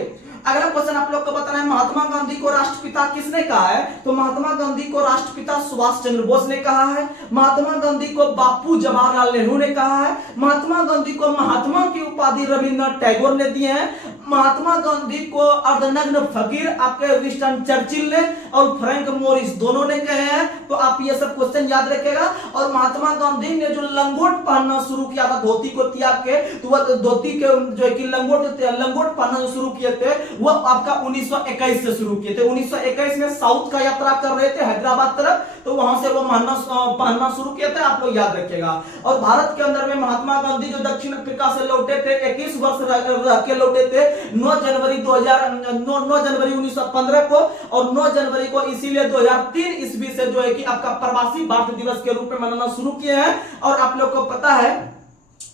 अगला क्वेश्चन आप लोग को बताना है महात्मा गांधी को राष्ट्रपिता किसने कहा है? तो महात्मा गांधी को राष्ट्रपिता सुभाष चंद्र बोस ने कहा है। महात्मा गांधी को बापू जवाहरलाल नेहरू ने कहा है। महात्मा गांधी को महात्मा की उपाधि रविंद्रनाथ टैगोर ने दी है। महात्मा गांधी को अर्धनग्न फकीर आपके विंस्टन चर्चिल ने और फ्रैंक मोरिस दोनों ने कहे हैं। तो आप ये सब क्वेश्चन याद रखेगा। और महात्मा गांधी ने जो लंगोट पहनना शुरू किया था धोती को त्याग के, तो वह धोती के जो है कि लंगोट पहनना शुरू किए थे वो आपका 1921 से शुरू किए थे। 1921 में साउथ का यात्रा कर रहे थे हैदराबाद तरफ, तो वहां से वो पहनना शुरू किए थे, आप लोग याद रखिएगा। और भारत के अंदर में महात्मा गांधी जो दक्षिण अफ्रीका से लौटे थे, 21 वर्ष रह के लौटे थे 9 जनवरी 1915 को। और 9 जनवरी को इसीलिए 2003 ईस्वी से जो है कि आपका प्रवासी भारत दिवस के रूप में मनाना शुरू किए हैं। और आप लोग को पता है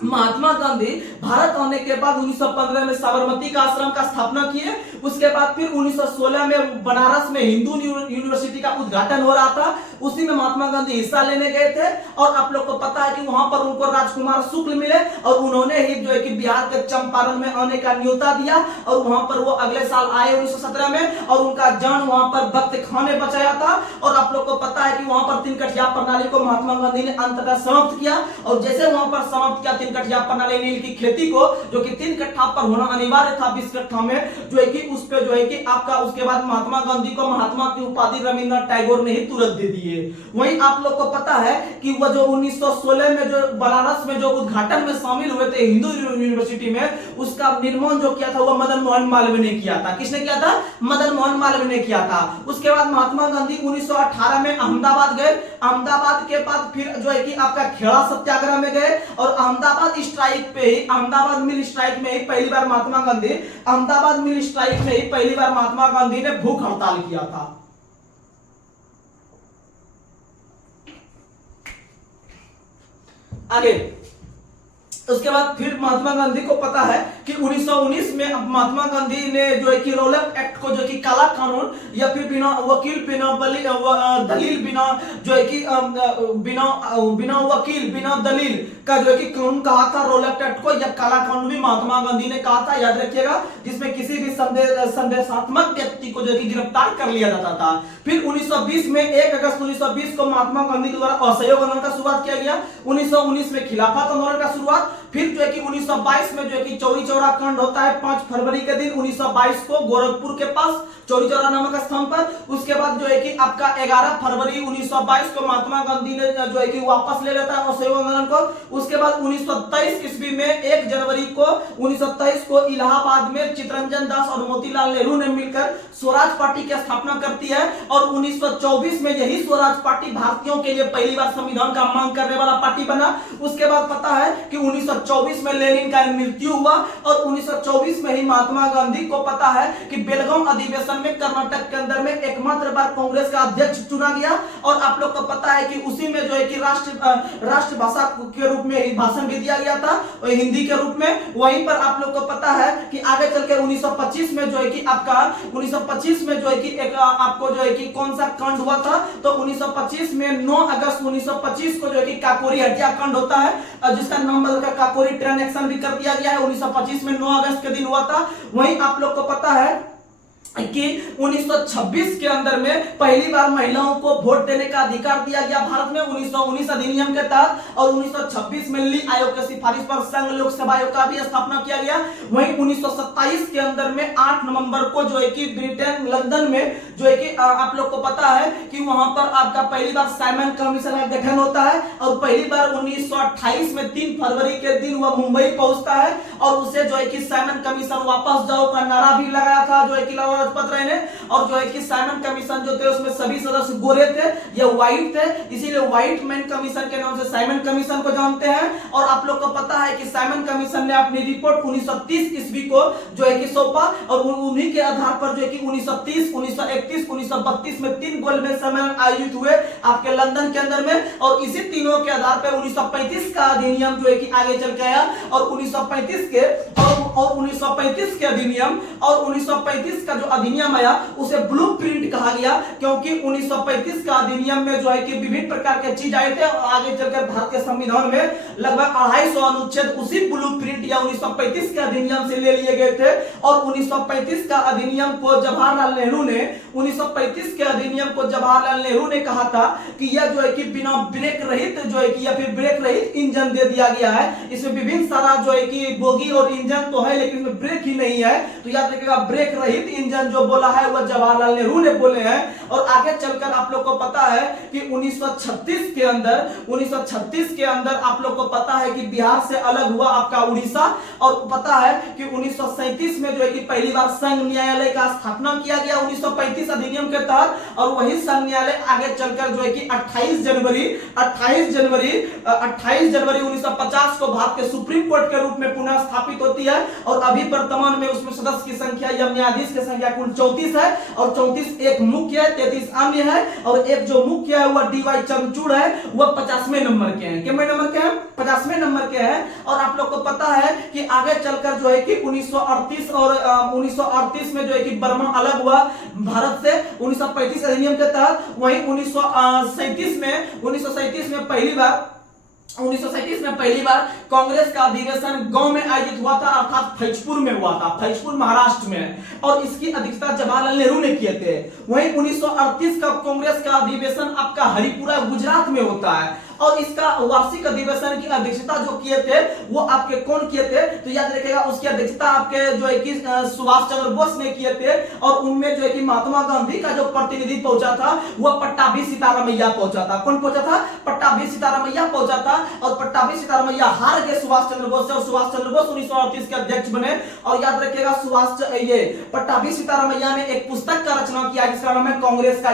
महात्मा गांधी भारत आने के बाद 1915 में साबरमती का आश्रम का स्थापना किए। उसके बाद फिर 1916 में बनारस में हिंदू यूनिवर्सिटी का उद्घाटन हो रहा था, उसी में महात्मा गांधी हिस्सा लेने गए थे। और आप लोग को पता है कि वहां पर उनको राजकुमार शुक्ल मिले और उन्होंने ही जो है कि बिहार के चंपारण में आने का न्योता दिया। और वहां पर वो अगले साल आए 1917 में, और उनका जान वहां पर वक्त खां ने बचाया था। और आप लोग को पता है कि वहां पर 3 कठिया प्रणाली को महात्मा गांधी ने अंततः समाप्त किया। और जैसे वहां पर समाप्त किया 3 कठिया प्रणाली नील की खेती को, जो कि 3 कट्ठा पर होना अनिवार्य था 20 कट्ठा में, जो है कि उस पे जो है कि आपका उसके बाद महात्मा गांधी को महात्मा की उपाधि रविंद्रनाथ टैगोर ने ही तुरंत दे दिए। वहीं आप लोग को पता है कि वो जो 1916 में जो बनारस में जो उद्घाटन में शामिल हुए थे हिंदू यूनिवर्सिटी में, उसका निर्माण जो किया था वो मदन मोहन मालवीय ने किया था। किसने किया था? मदन मोहन मालवीय ने किया था। उसके बाद महात्मा गांधी 1918 में अहमदाबाद गए। अहमदाबाद के बाद फिर जो है कि आपका खेड़ा सत्याग्रह में गए। और अहमदाबाद स्ट्राइक पे ही, अहमदाबाद मिल स्ट्राइक में ही पहली बार महात्मा गांधी, अहमदाबाद मिल स्ट्राइक में ही पहली बार महात्मा गांधी ने भूख हड़ताल किया था। आगे उसके बाद फिर महात्मा गांधी को पता है कि 1919 में महात्मा गांधी ने जो है कि रोलक एक्ट को, जो कि काला कानून या फिर बिना वकील बिना दलील बिना जो है कि बिना वकील बिना दलील का जो है कि कानून कहा था रोलक एक्ट को, या काला कानून भी महात्मा गांधी ने कहा था, याद रखिएगा, जिसमें किसी भी संदेशात्मक व्यक्ति को जो है कि गिरफ्तार कर लिया जाता था। फिर 1920 में 1 अगस्त 1920 को महात्मा गांधी के द्वारा असहयोग आंदोलन का शुरुआत किया गया। 1919 में खिलाफत आंदोलन का शुरुआत फिर जो है कि 1922 में जो है कि चौरी चौरा कांड होता है 5 फरवरी के दिन 1922 को गोरखपुर के पास चौरी चौरा नामक स्थान पर। उसके बाद जो है कि आपका 11 फरवरी 1922 को महात्मा गांधी ने जो है कि वापस ले लेता है असहयोग आंदोलन को। उसके बाद 1923 ईस्वी में 1 जनवरी को 1923 को इलाहाबाद में चित्तरंजन दास और मोतीलाल नेहरू ने मिलकर स्वराज पार्टी की स्थापना करती है और 1924 में यही स्वराज पार्टी भारतीयों के लिए पहली बार संविधान का मांग करने वाला पार्टी बना। उसके बाद पता है कि 1924 में लेनिन का मृत्यु हुआ और 1924 में ही महात्मा गांधी को पता है कि बेलगाम अधिवेशन में कर्नाटक के अंदर में एकमात्र बार कांग्रेस का अध्यक्ष चुना गया। और आप लोग को पता है कि उसी में जो है कि राष्ट्र भाषा के रूप में भाषण भी दिया गया था हिंदी के रूप में। वहीं पर आप लोग को पता है कि आगे चल के 1925 में जो है कि आपका 1925 में जो है कि एक आपको जो है कि कौन सा कांड हुआ था, तो 1925 में 9 अगस्त 1925 को जो है कि काकोरी हत्या कांड होता है जिसका नाम बदलकर काकोरी ट्रेन एक्शन भी कर दिया गया है। 1925 में 9 अगस्त के दिन हुआ था। वहीं आप लोग को पता है कि 1926 के अंदर में पहली बार महिलाओं को वोट देने का अधिकार दिया गया भारत में 1919 अधिनियम के तहत। और 1926 में ली आयोग की सिफारिश पर संघ लोक सेवा आयोग का भी स्थापना किया गया। वहीं 1927 के अंदर में 8 नवंबर को जो है कि ब्रिटेन लंदन में जो है कि आप लोग को पता है कि वहां पर आपका पहली बार साइमन कमीशन का गठन होता है और पहली बार 1928 में 3 फरवरी के दिन वह मुंबई पहुंचता है और उसे जो है कि साइमन कमीशन वापस जाओ का नारा भी लगाया था जो है कि लाला ने। और जो है कि साइमन कमीशन जो थे उसमें सभी सदस्य गोरे थे, ये व्हाइट थे, इसीलिए व्हाइट मैन कमीशन के नाम से साइमन कमीशन को जानते हैं। और आप लोग को पता है कि साइमन कमीशन ने अपनी रिपोर्ट 1930 ईस्वी को जो है कि सौंपा और उन्हीं के आधार पर जो है कि 1930, 1931, 1932 में 3 गोलमेज सम्मेलन आयोजित हुए आपके लंदन के अंदर में। और इसी तीनों के आधार पर 1935 का अधिनियम जो है कि आगे चल के आया और 1935 के और 1935 के अधिनियम और 1935 का जो अधिनियम आया उसे ब्लूप्रिंट कहा गया, क्योंकि 1935 का अधिनियम में जो है कि विभिन्न प्रकार के चीज आए थे और आगे चलकर भारत के संविधान में लगभग 250 अनुच्छेद उसी ब्लूप्रिंट या 1935 के अधिनियम से ले लिए गए थे। और 1935 का अधिनियम को जवाहरलाल नेहरू ने 1935 के अधिनियम को जवाहरलाल नेहरू ने कहा था कि यह जो है कि बिना ब्रेक रहित जो है कि या फिर ब्रेक रहित इंजन दे दिया गया है। इसमें विभिन्न सारा जो है कि बोगी और इंजन तो है लेकिन इसमें ब्रेक ही नहीं है, तो याद रखिएगा ब्रेक रहित इंजन जो बोला है वह जवाहरलाल नेहरू ने बोले हैं। और आगे चलकर आप लोग को पता है कि 1936 के अंदर आप लोग को पता है कि बिहार से अलग हुआ आपका उड़ीसा। और पता है कि 1937 में जो है कि पहली बार संघ न्यायालय का स्थापना किया गया 1935 अधिनियम के तहत। और वही संघ न्यायालय आगे चलकर जो है कि 28 जनवरी 1950 को भारत के सुप्रीम कोर्ट के रूप में पुनः स्थापित होती है। और अभी वर्तमान में उसमें सदस्य की संख्या या न्यायाधीश की संख्या कुल 34 है और 34 एक मुख्य है, 33 अन्य है और एक जो मुख्य है वह डीवाई चंद्रचूड़ है, वह 50वें नंबर के हैं। कितने नंबर के हैं? 50वें नंबर के हैं। और आप लोग को पता है कि आगे चलकर जो है कि 1938 और 1938 में जो है कि बर्मा अलग हुआ भारत से 1935 अधिनियम के तहत। वहीं 1937 में पहली बार कांग्रेस का अधिवेशन गांव में आयोजित हुआ था, अर्थात फैजपुर में हुआ था, फैजपुर महाराष्ट्र में, और इसकी अध्यक्षता जवाहरलाल नेहरू ने किए थे। वहीं 1938 का कांग्रेस का अधिवेशन आपका हरिपुरा गुजरात में होता है और इसका वार्षिक अधिवेशन की अध्यक्षता जो किए थे वो आपके कौन किए थे, तो याद रखिएगा उसकी अध्यक्षता आपके जो है कि सुभाष चंद्र बोस ने किए थे। और उनमें जो है कि महात्मा गांधी का जो प्रतिनिधि पहुंचा था वह पट्टाभी सीतारामैया पहुंचा था। कौन पहुंचा था? पट्टाभी सीतारामैया पहुंचा था। और पट्टाभी सीतारामैया हार गए सुभाष चंद्र बोस से और सुभाष चंद्र बोस 1938 के अध्यक्ष बने। और याद रखिएगा पट्टाभी सीतारामैया ने एक पुस्तक का रचना किया जिसका नाम है कांग्रेस का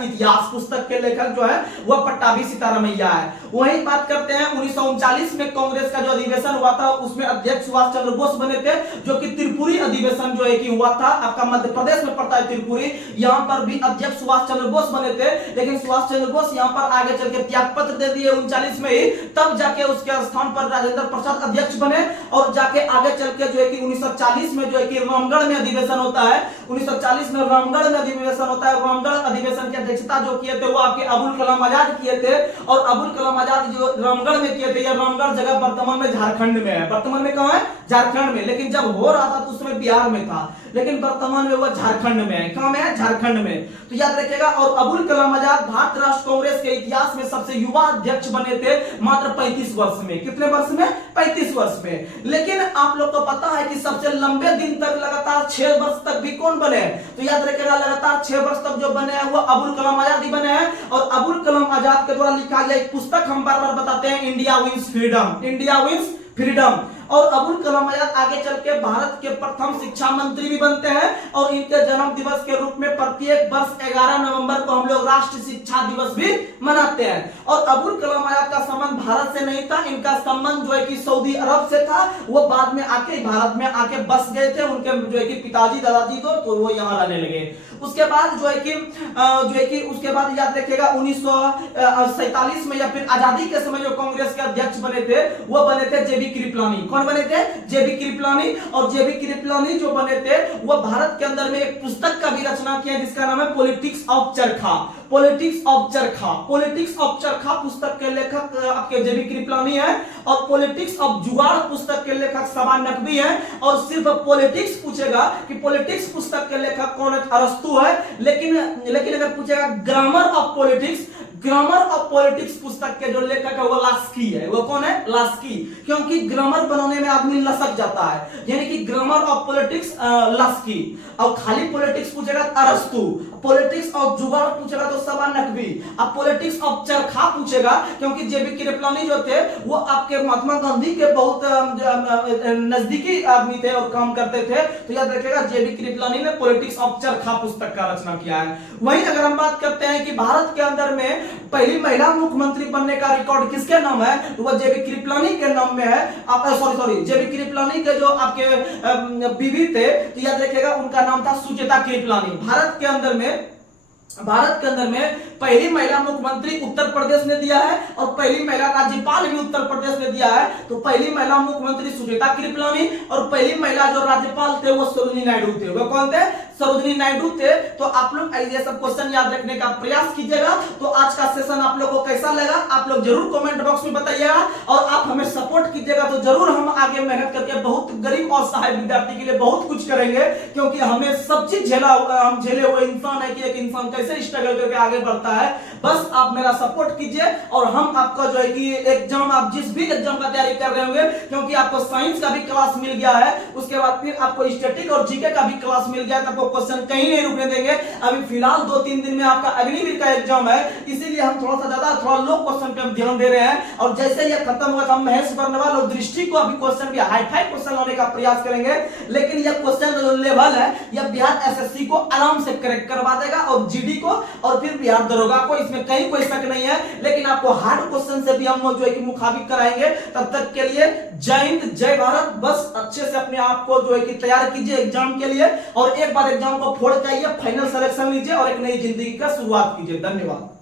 इतिहास। पुस्तक के लेखक जो है वह पट्टाभी सीतारामैया है। वही बात करते हैं 1939 में कांग्रेस का जो अधिवेशन हुआ था उसमें अध्यक्ष सुभाष चंद्र बोस बने थे, जो कि त्रिपुरी अधिवेशन जो है कि हुआ था आपका मध्य प्रदेश में पड़ता है त्रिपुरी। यहां पर भी अध्यक्ष सुभाष चंद्र बोस बने थे, लेकिन सुभाष चंद्र बोस यहां पर आगे चल के त्याग पत्र दे दिए 39 में ही, तब जाके उसके स्थान पर राजेंद्र प्रसाद अध्यक्ष बने। और जाके आगे चल के जो है कि 1940 में जो है कि रामगढ़ में अधिवेशन होता है। 1940 में रामगढ़ में अधिवेशन होता है। रामगढ़ अधिवेशन की अध्यक्षता जो किए थे वो आपके अबुल कलाम आजाद किए थे। और अबुल कलाम आजाद जो रामगढ़ में किए थे, यह रामगढ़ जगह वर्तमान में झारखंड में है। वर्तमान में कहां है? झारखंड में। लेकिन जब हो रहा था तो उस समय बिहार में था। लेकिन वर्तमान में वह झारखंड में है। कहां में है? झारखंड में। तो याद रखिएगा। और अबुल कलाम आजाद भारत राष्ट्र कांग्रेस के इतिहास में सबसे युवा अध्यक्ष बने थे मात्र 35 वर्ष में। कितने वर्ष में? 35 वर्ष में। लेकिन आप लोग को पता है कि सबसे लंबे दिन तक लगातार 6 वर्ष तक भी कौन बने? तो याद रखिएगा, लगातार 6 वर्ष तक जो बने हैं वो अबुल कलाम आजाद ही बने हैं। और अबुल कलाम आजाद के द्वारा लिखा गया एक पुस्तक हम बार बार बताते हैं, India wins freedom, India wins freedom. और अबुल कलाम आजाद आगे चल के भारत के प्रथम शिक्षा मंत्री भी बनते हैं। और इनके जन्म दिवस के रूप में प्रत्येक वर्ष 11 नवंबर को हम लोग राष्ट्रीय शिक्षा दिवस भी मनाते हैं। और अबुल कलाम आजाद का संबंध भारत से नहीं था, इनका संबंध जो है कि सऊदी अरब से था। वो बाद में आके भारत में आके बस गए थे, उनके जो है कि पिताजी दादाजी तो वो यहाँ रहने लगे। उसके बाद जो है कि उसके बाद याद रखिएगा 1947 में या फिर आजादी के समय जो कांग्रेस के अध्यक्ष बने थे वो बने थे जेबी कृपलानी। कौन बने थे? जेबी कृपलानी। और जेबी कृपलानी जो बने थे वो भारत के अंदर में एक पुस्तक का भी रचना किया जिसका नाम है पॉलिटिक्स ऑफ चरखा। पॉलिटिक्स ऑफ चरखा, पॉलिटिक्स ऑफ चरखा पुस्तक के लेखक आपके जेबी कृपलानी है। और पॉलिटिक्स ऑफ जुगाड़ पुस्तक के लेखक सवान नकवी है। और सिर्फ पॉलिटिक्स पूछेगा कि पॉलिटिक्स पुस्तक के लेखक कौन है? अरस्तु है। लेकिन अगर पूछेगा grammar of politics, grammar of politics पुस्तक के जो लेखक है वो लास्की है। वो कौन है? लास्की। क्योंकि ग्रामर बनाने में आदमी लसक जाता है, यानी कि ग्रामर ऑफ पॉलिटिक्स लास्की। और खाली पॉलिटिक्स पूछेगा अरस्तु, पॉलिटिक्स ऑफ जुगाड़ पूछेगा तो सवान नकवी। अब पॉलिटिक्स ऑफ चरखा पूछेगा क्योंकि जेबी कृपलानी जो थे वो आपके महात्मा गांधी के बहुत नजदीकी आदमी थे और काम करते थे। तो याद रखिएगा जेबी कृपलानी ने पॉलिटिक्स ऑफ चरखा पुस्तक का रचना किया है। वहीं अगर हम बात करते हैं कि भारत के अंदर में पहली महिला मुख्यमंत्री बनने का रिकॉर्ड किसके नाम है? तो वो जेबी कृपलानी के नाम में है। सॉरी जेबी कृपलानी के जो आपके बीवी थे तो याद रखिएगा उनका नाम था सुचेता कृपलानी। भारत के अंदर में पहली महिला मुख्यमंत्री उत्तर प्रदेश ने दिया है और पहली महिला राज्यपाल भी उत्तर प्रदेश ने दिया है। तो पहली महिला मुख्यमंत्री सुचेता कृपलानी और पहली महिला जो राज्यपाल थे वो सरोजिनी नायडू थे। वो कौन थे? सरोजिनी नायडू थे। तो आप लोग ये सब क्वेश्चन याद रखने का प्रयास कीजिएगा। तो आज का सेशन आप लोगों को कैसा लगा आप लोग जरूर कमेंट बॉक्स में बताइएगा। और आप हमें सपोर्ट कीजिएगा तो जरूर हम आगे मेहनत करके बहुत गरीब और सहाय विद्यार्थी के लिए बहुत कुछ करेंगे। क्योंकि हमें सब चीज हम झेले हुए इंसान है कि एक इंसान कैसे स्ट्रगल करके आगे बढ़ता है। बस आप मेरा सपोर्ट कीजिए और हम आपका जो है कि एग्जाम, आप जिस भी एग्जाम का तैयारी कर रहे होंगे, क्योंकि आपको साइंस का भी क्लास मिल गया है, उसके बाद फिर आपको स्टैटिक और जीके का भी क्लास मिल गया है, तो आपको क्वेश्चन कहीं नहीं रुकने देंगे। अभी फिलहाल 2-3 दिन में आपका अग्निवीर का एग्जाम है, इसीलिए हम थोड़ा लो क्वेश्चन पे हम ध्यान दे रहे हैं। और जैसे ये खत्म होगा तो हम महेश बर्नवाल और दृष्टि को अभी क्वेश्चन भी हाई-फाई क्वेश्चन लाने का प्रयास करेंगे। लेकिन यह क्वेश्चन जो लेवल है यह बिहार एसएससी को आराम से करेक्ट करवा देगा और जीडी को और फिर बिहार दरोगा को, इसमें कहीं कोई शक नहीं है। लेकिन आपको हार्ड क्वेश्चन से भी हम जो है कि मुखाबिक कराएंगे। तब तक के लिए जय हिंद, जय भारत। बस अच्छे से अपने आप को जो है कि तैयार कीजिए एग्जाम के लिए और एक बार एग्जाम को फोड़ जाइए, फाइनल सिलेक्शन लीजिए और एक नई जिंदगी का शुरुआत कीजिए। धन्यवाद।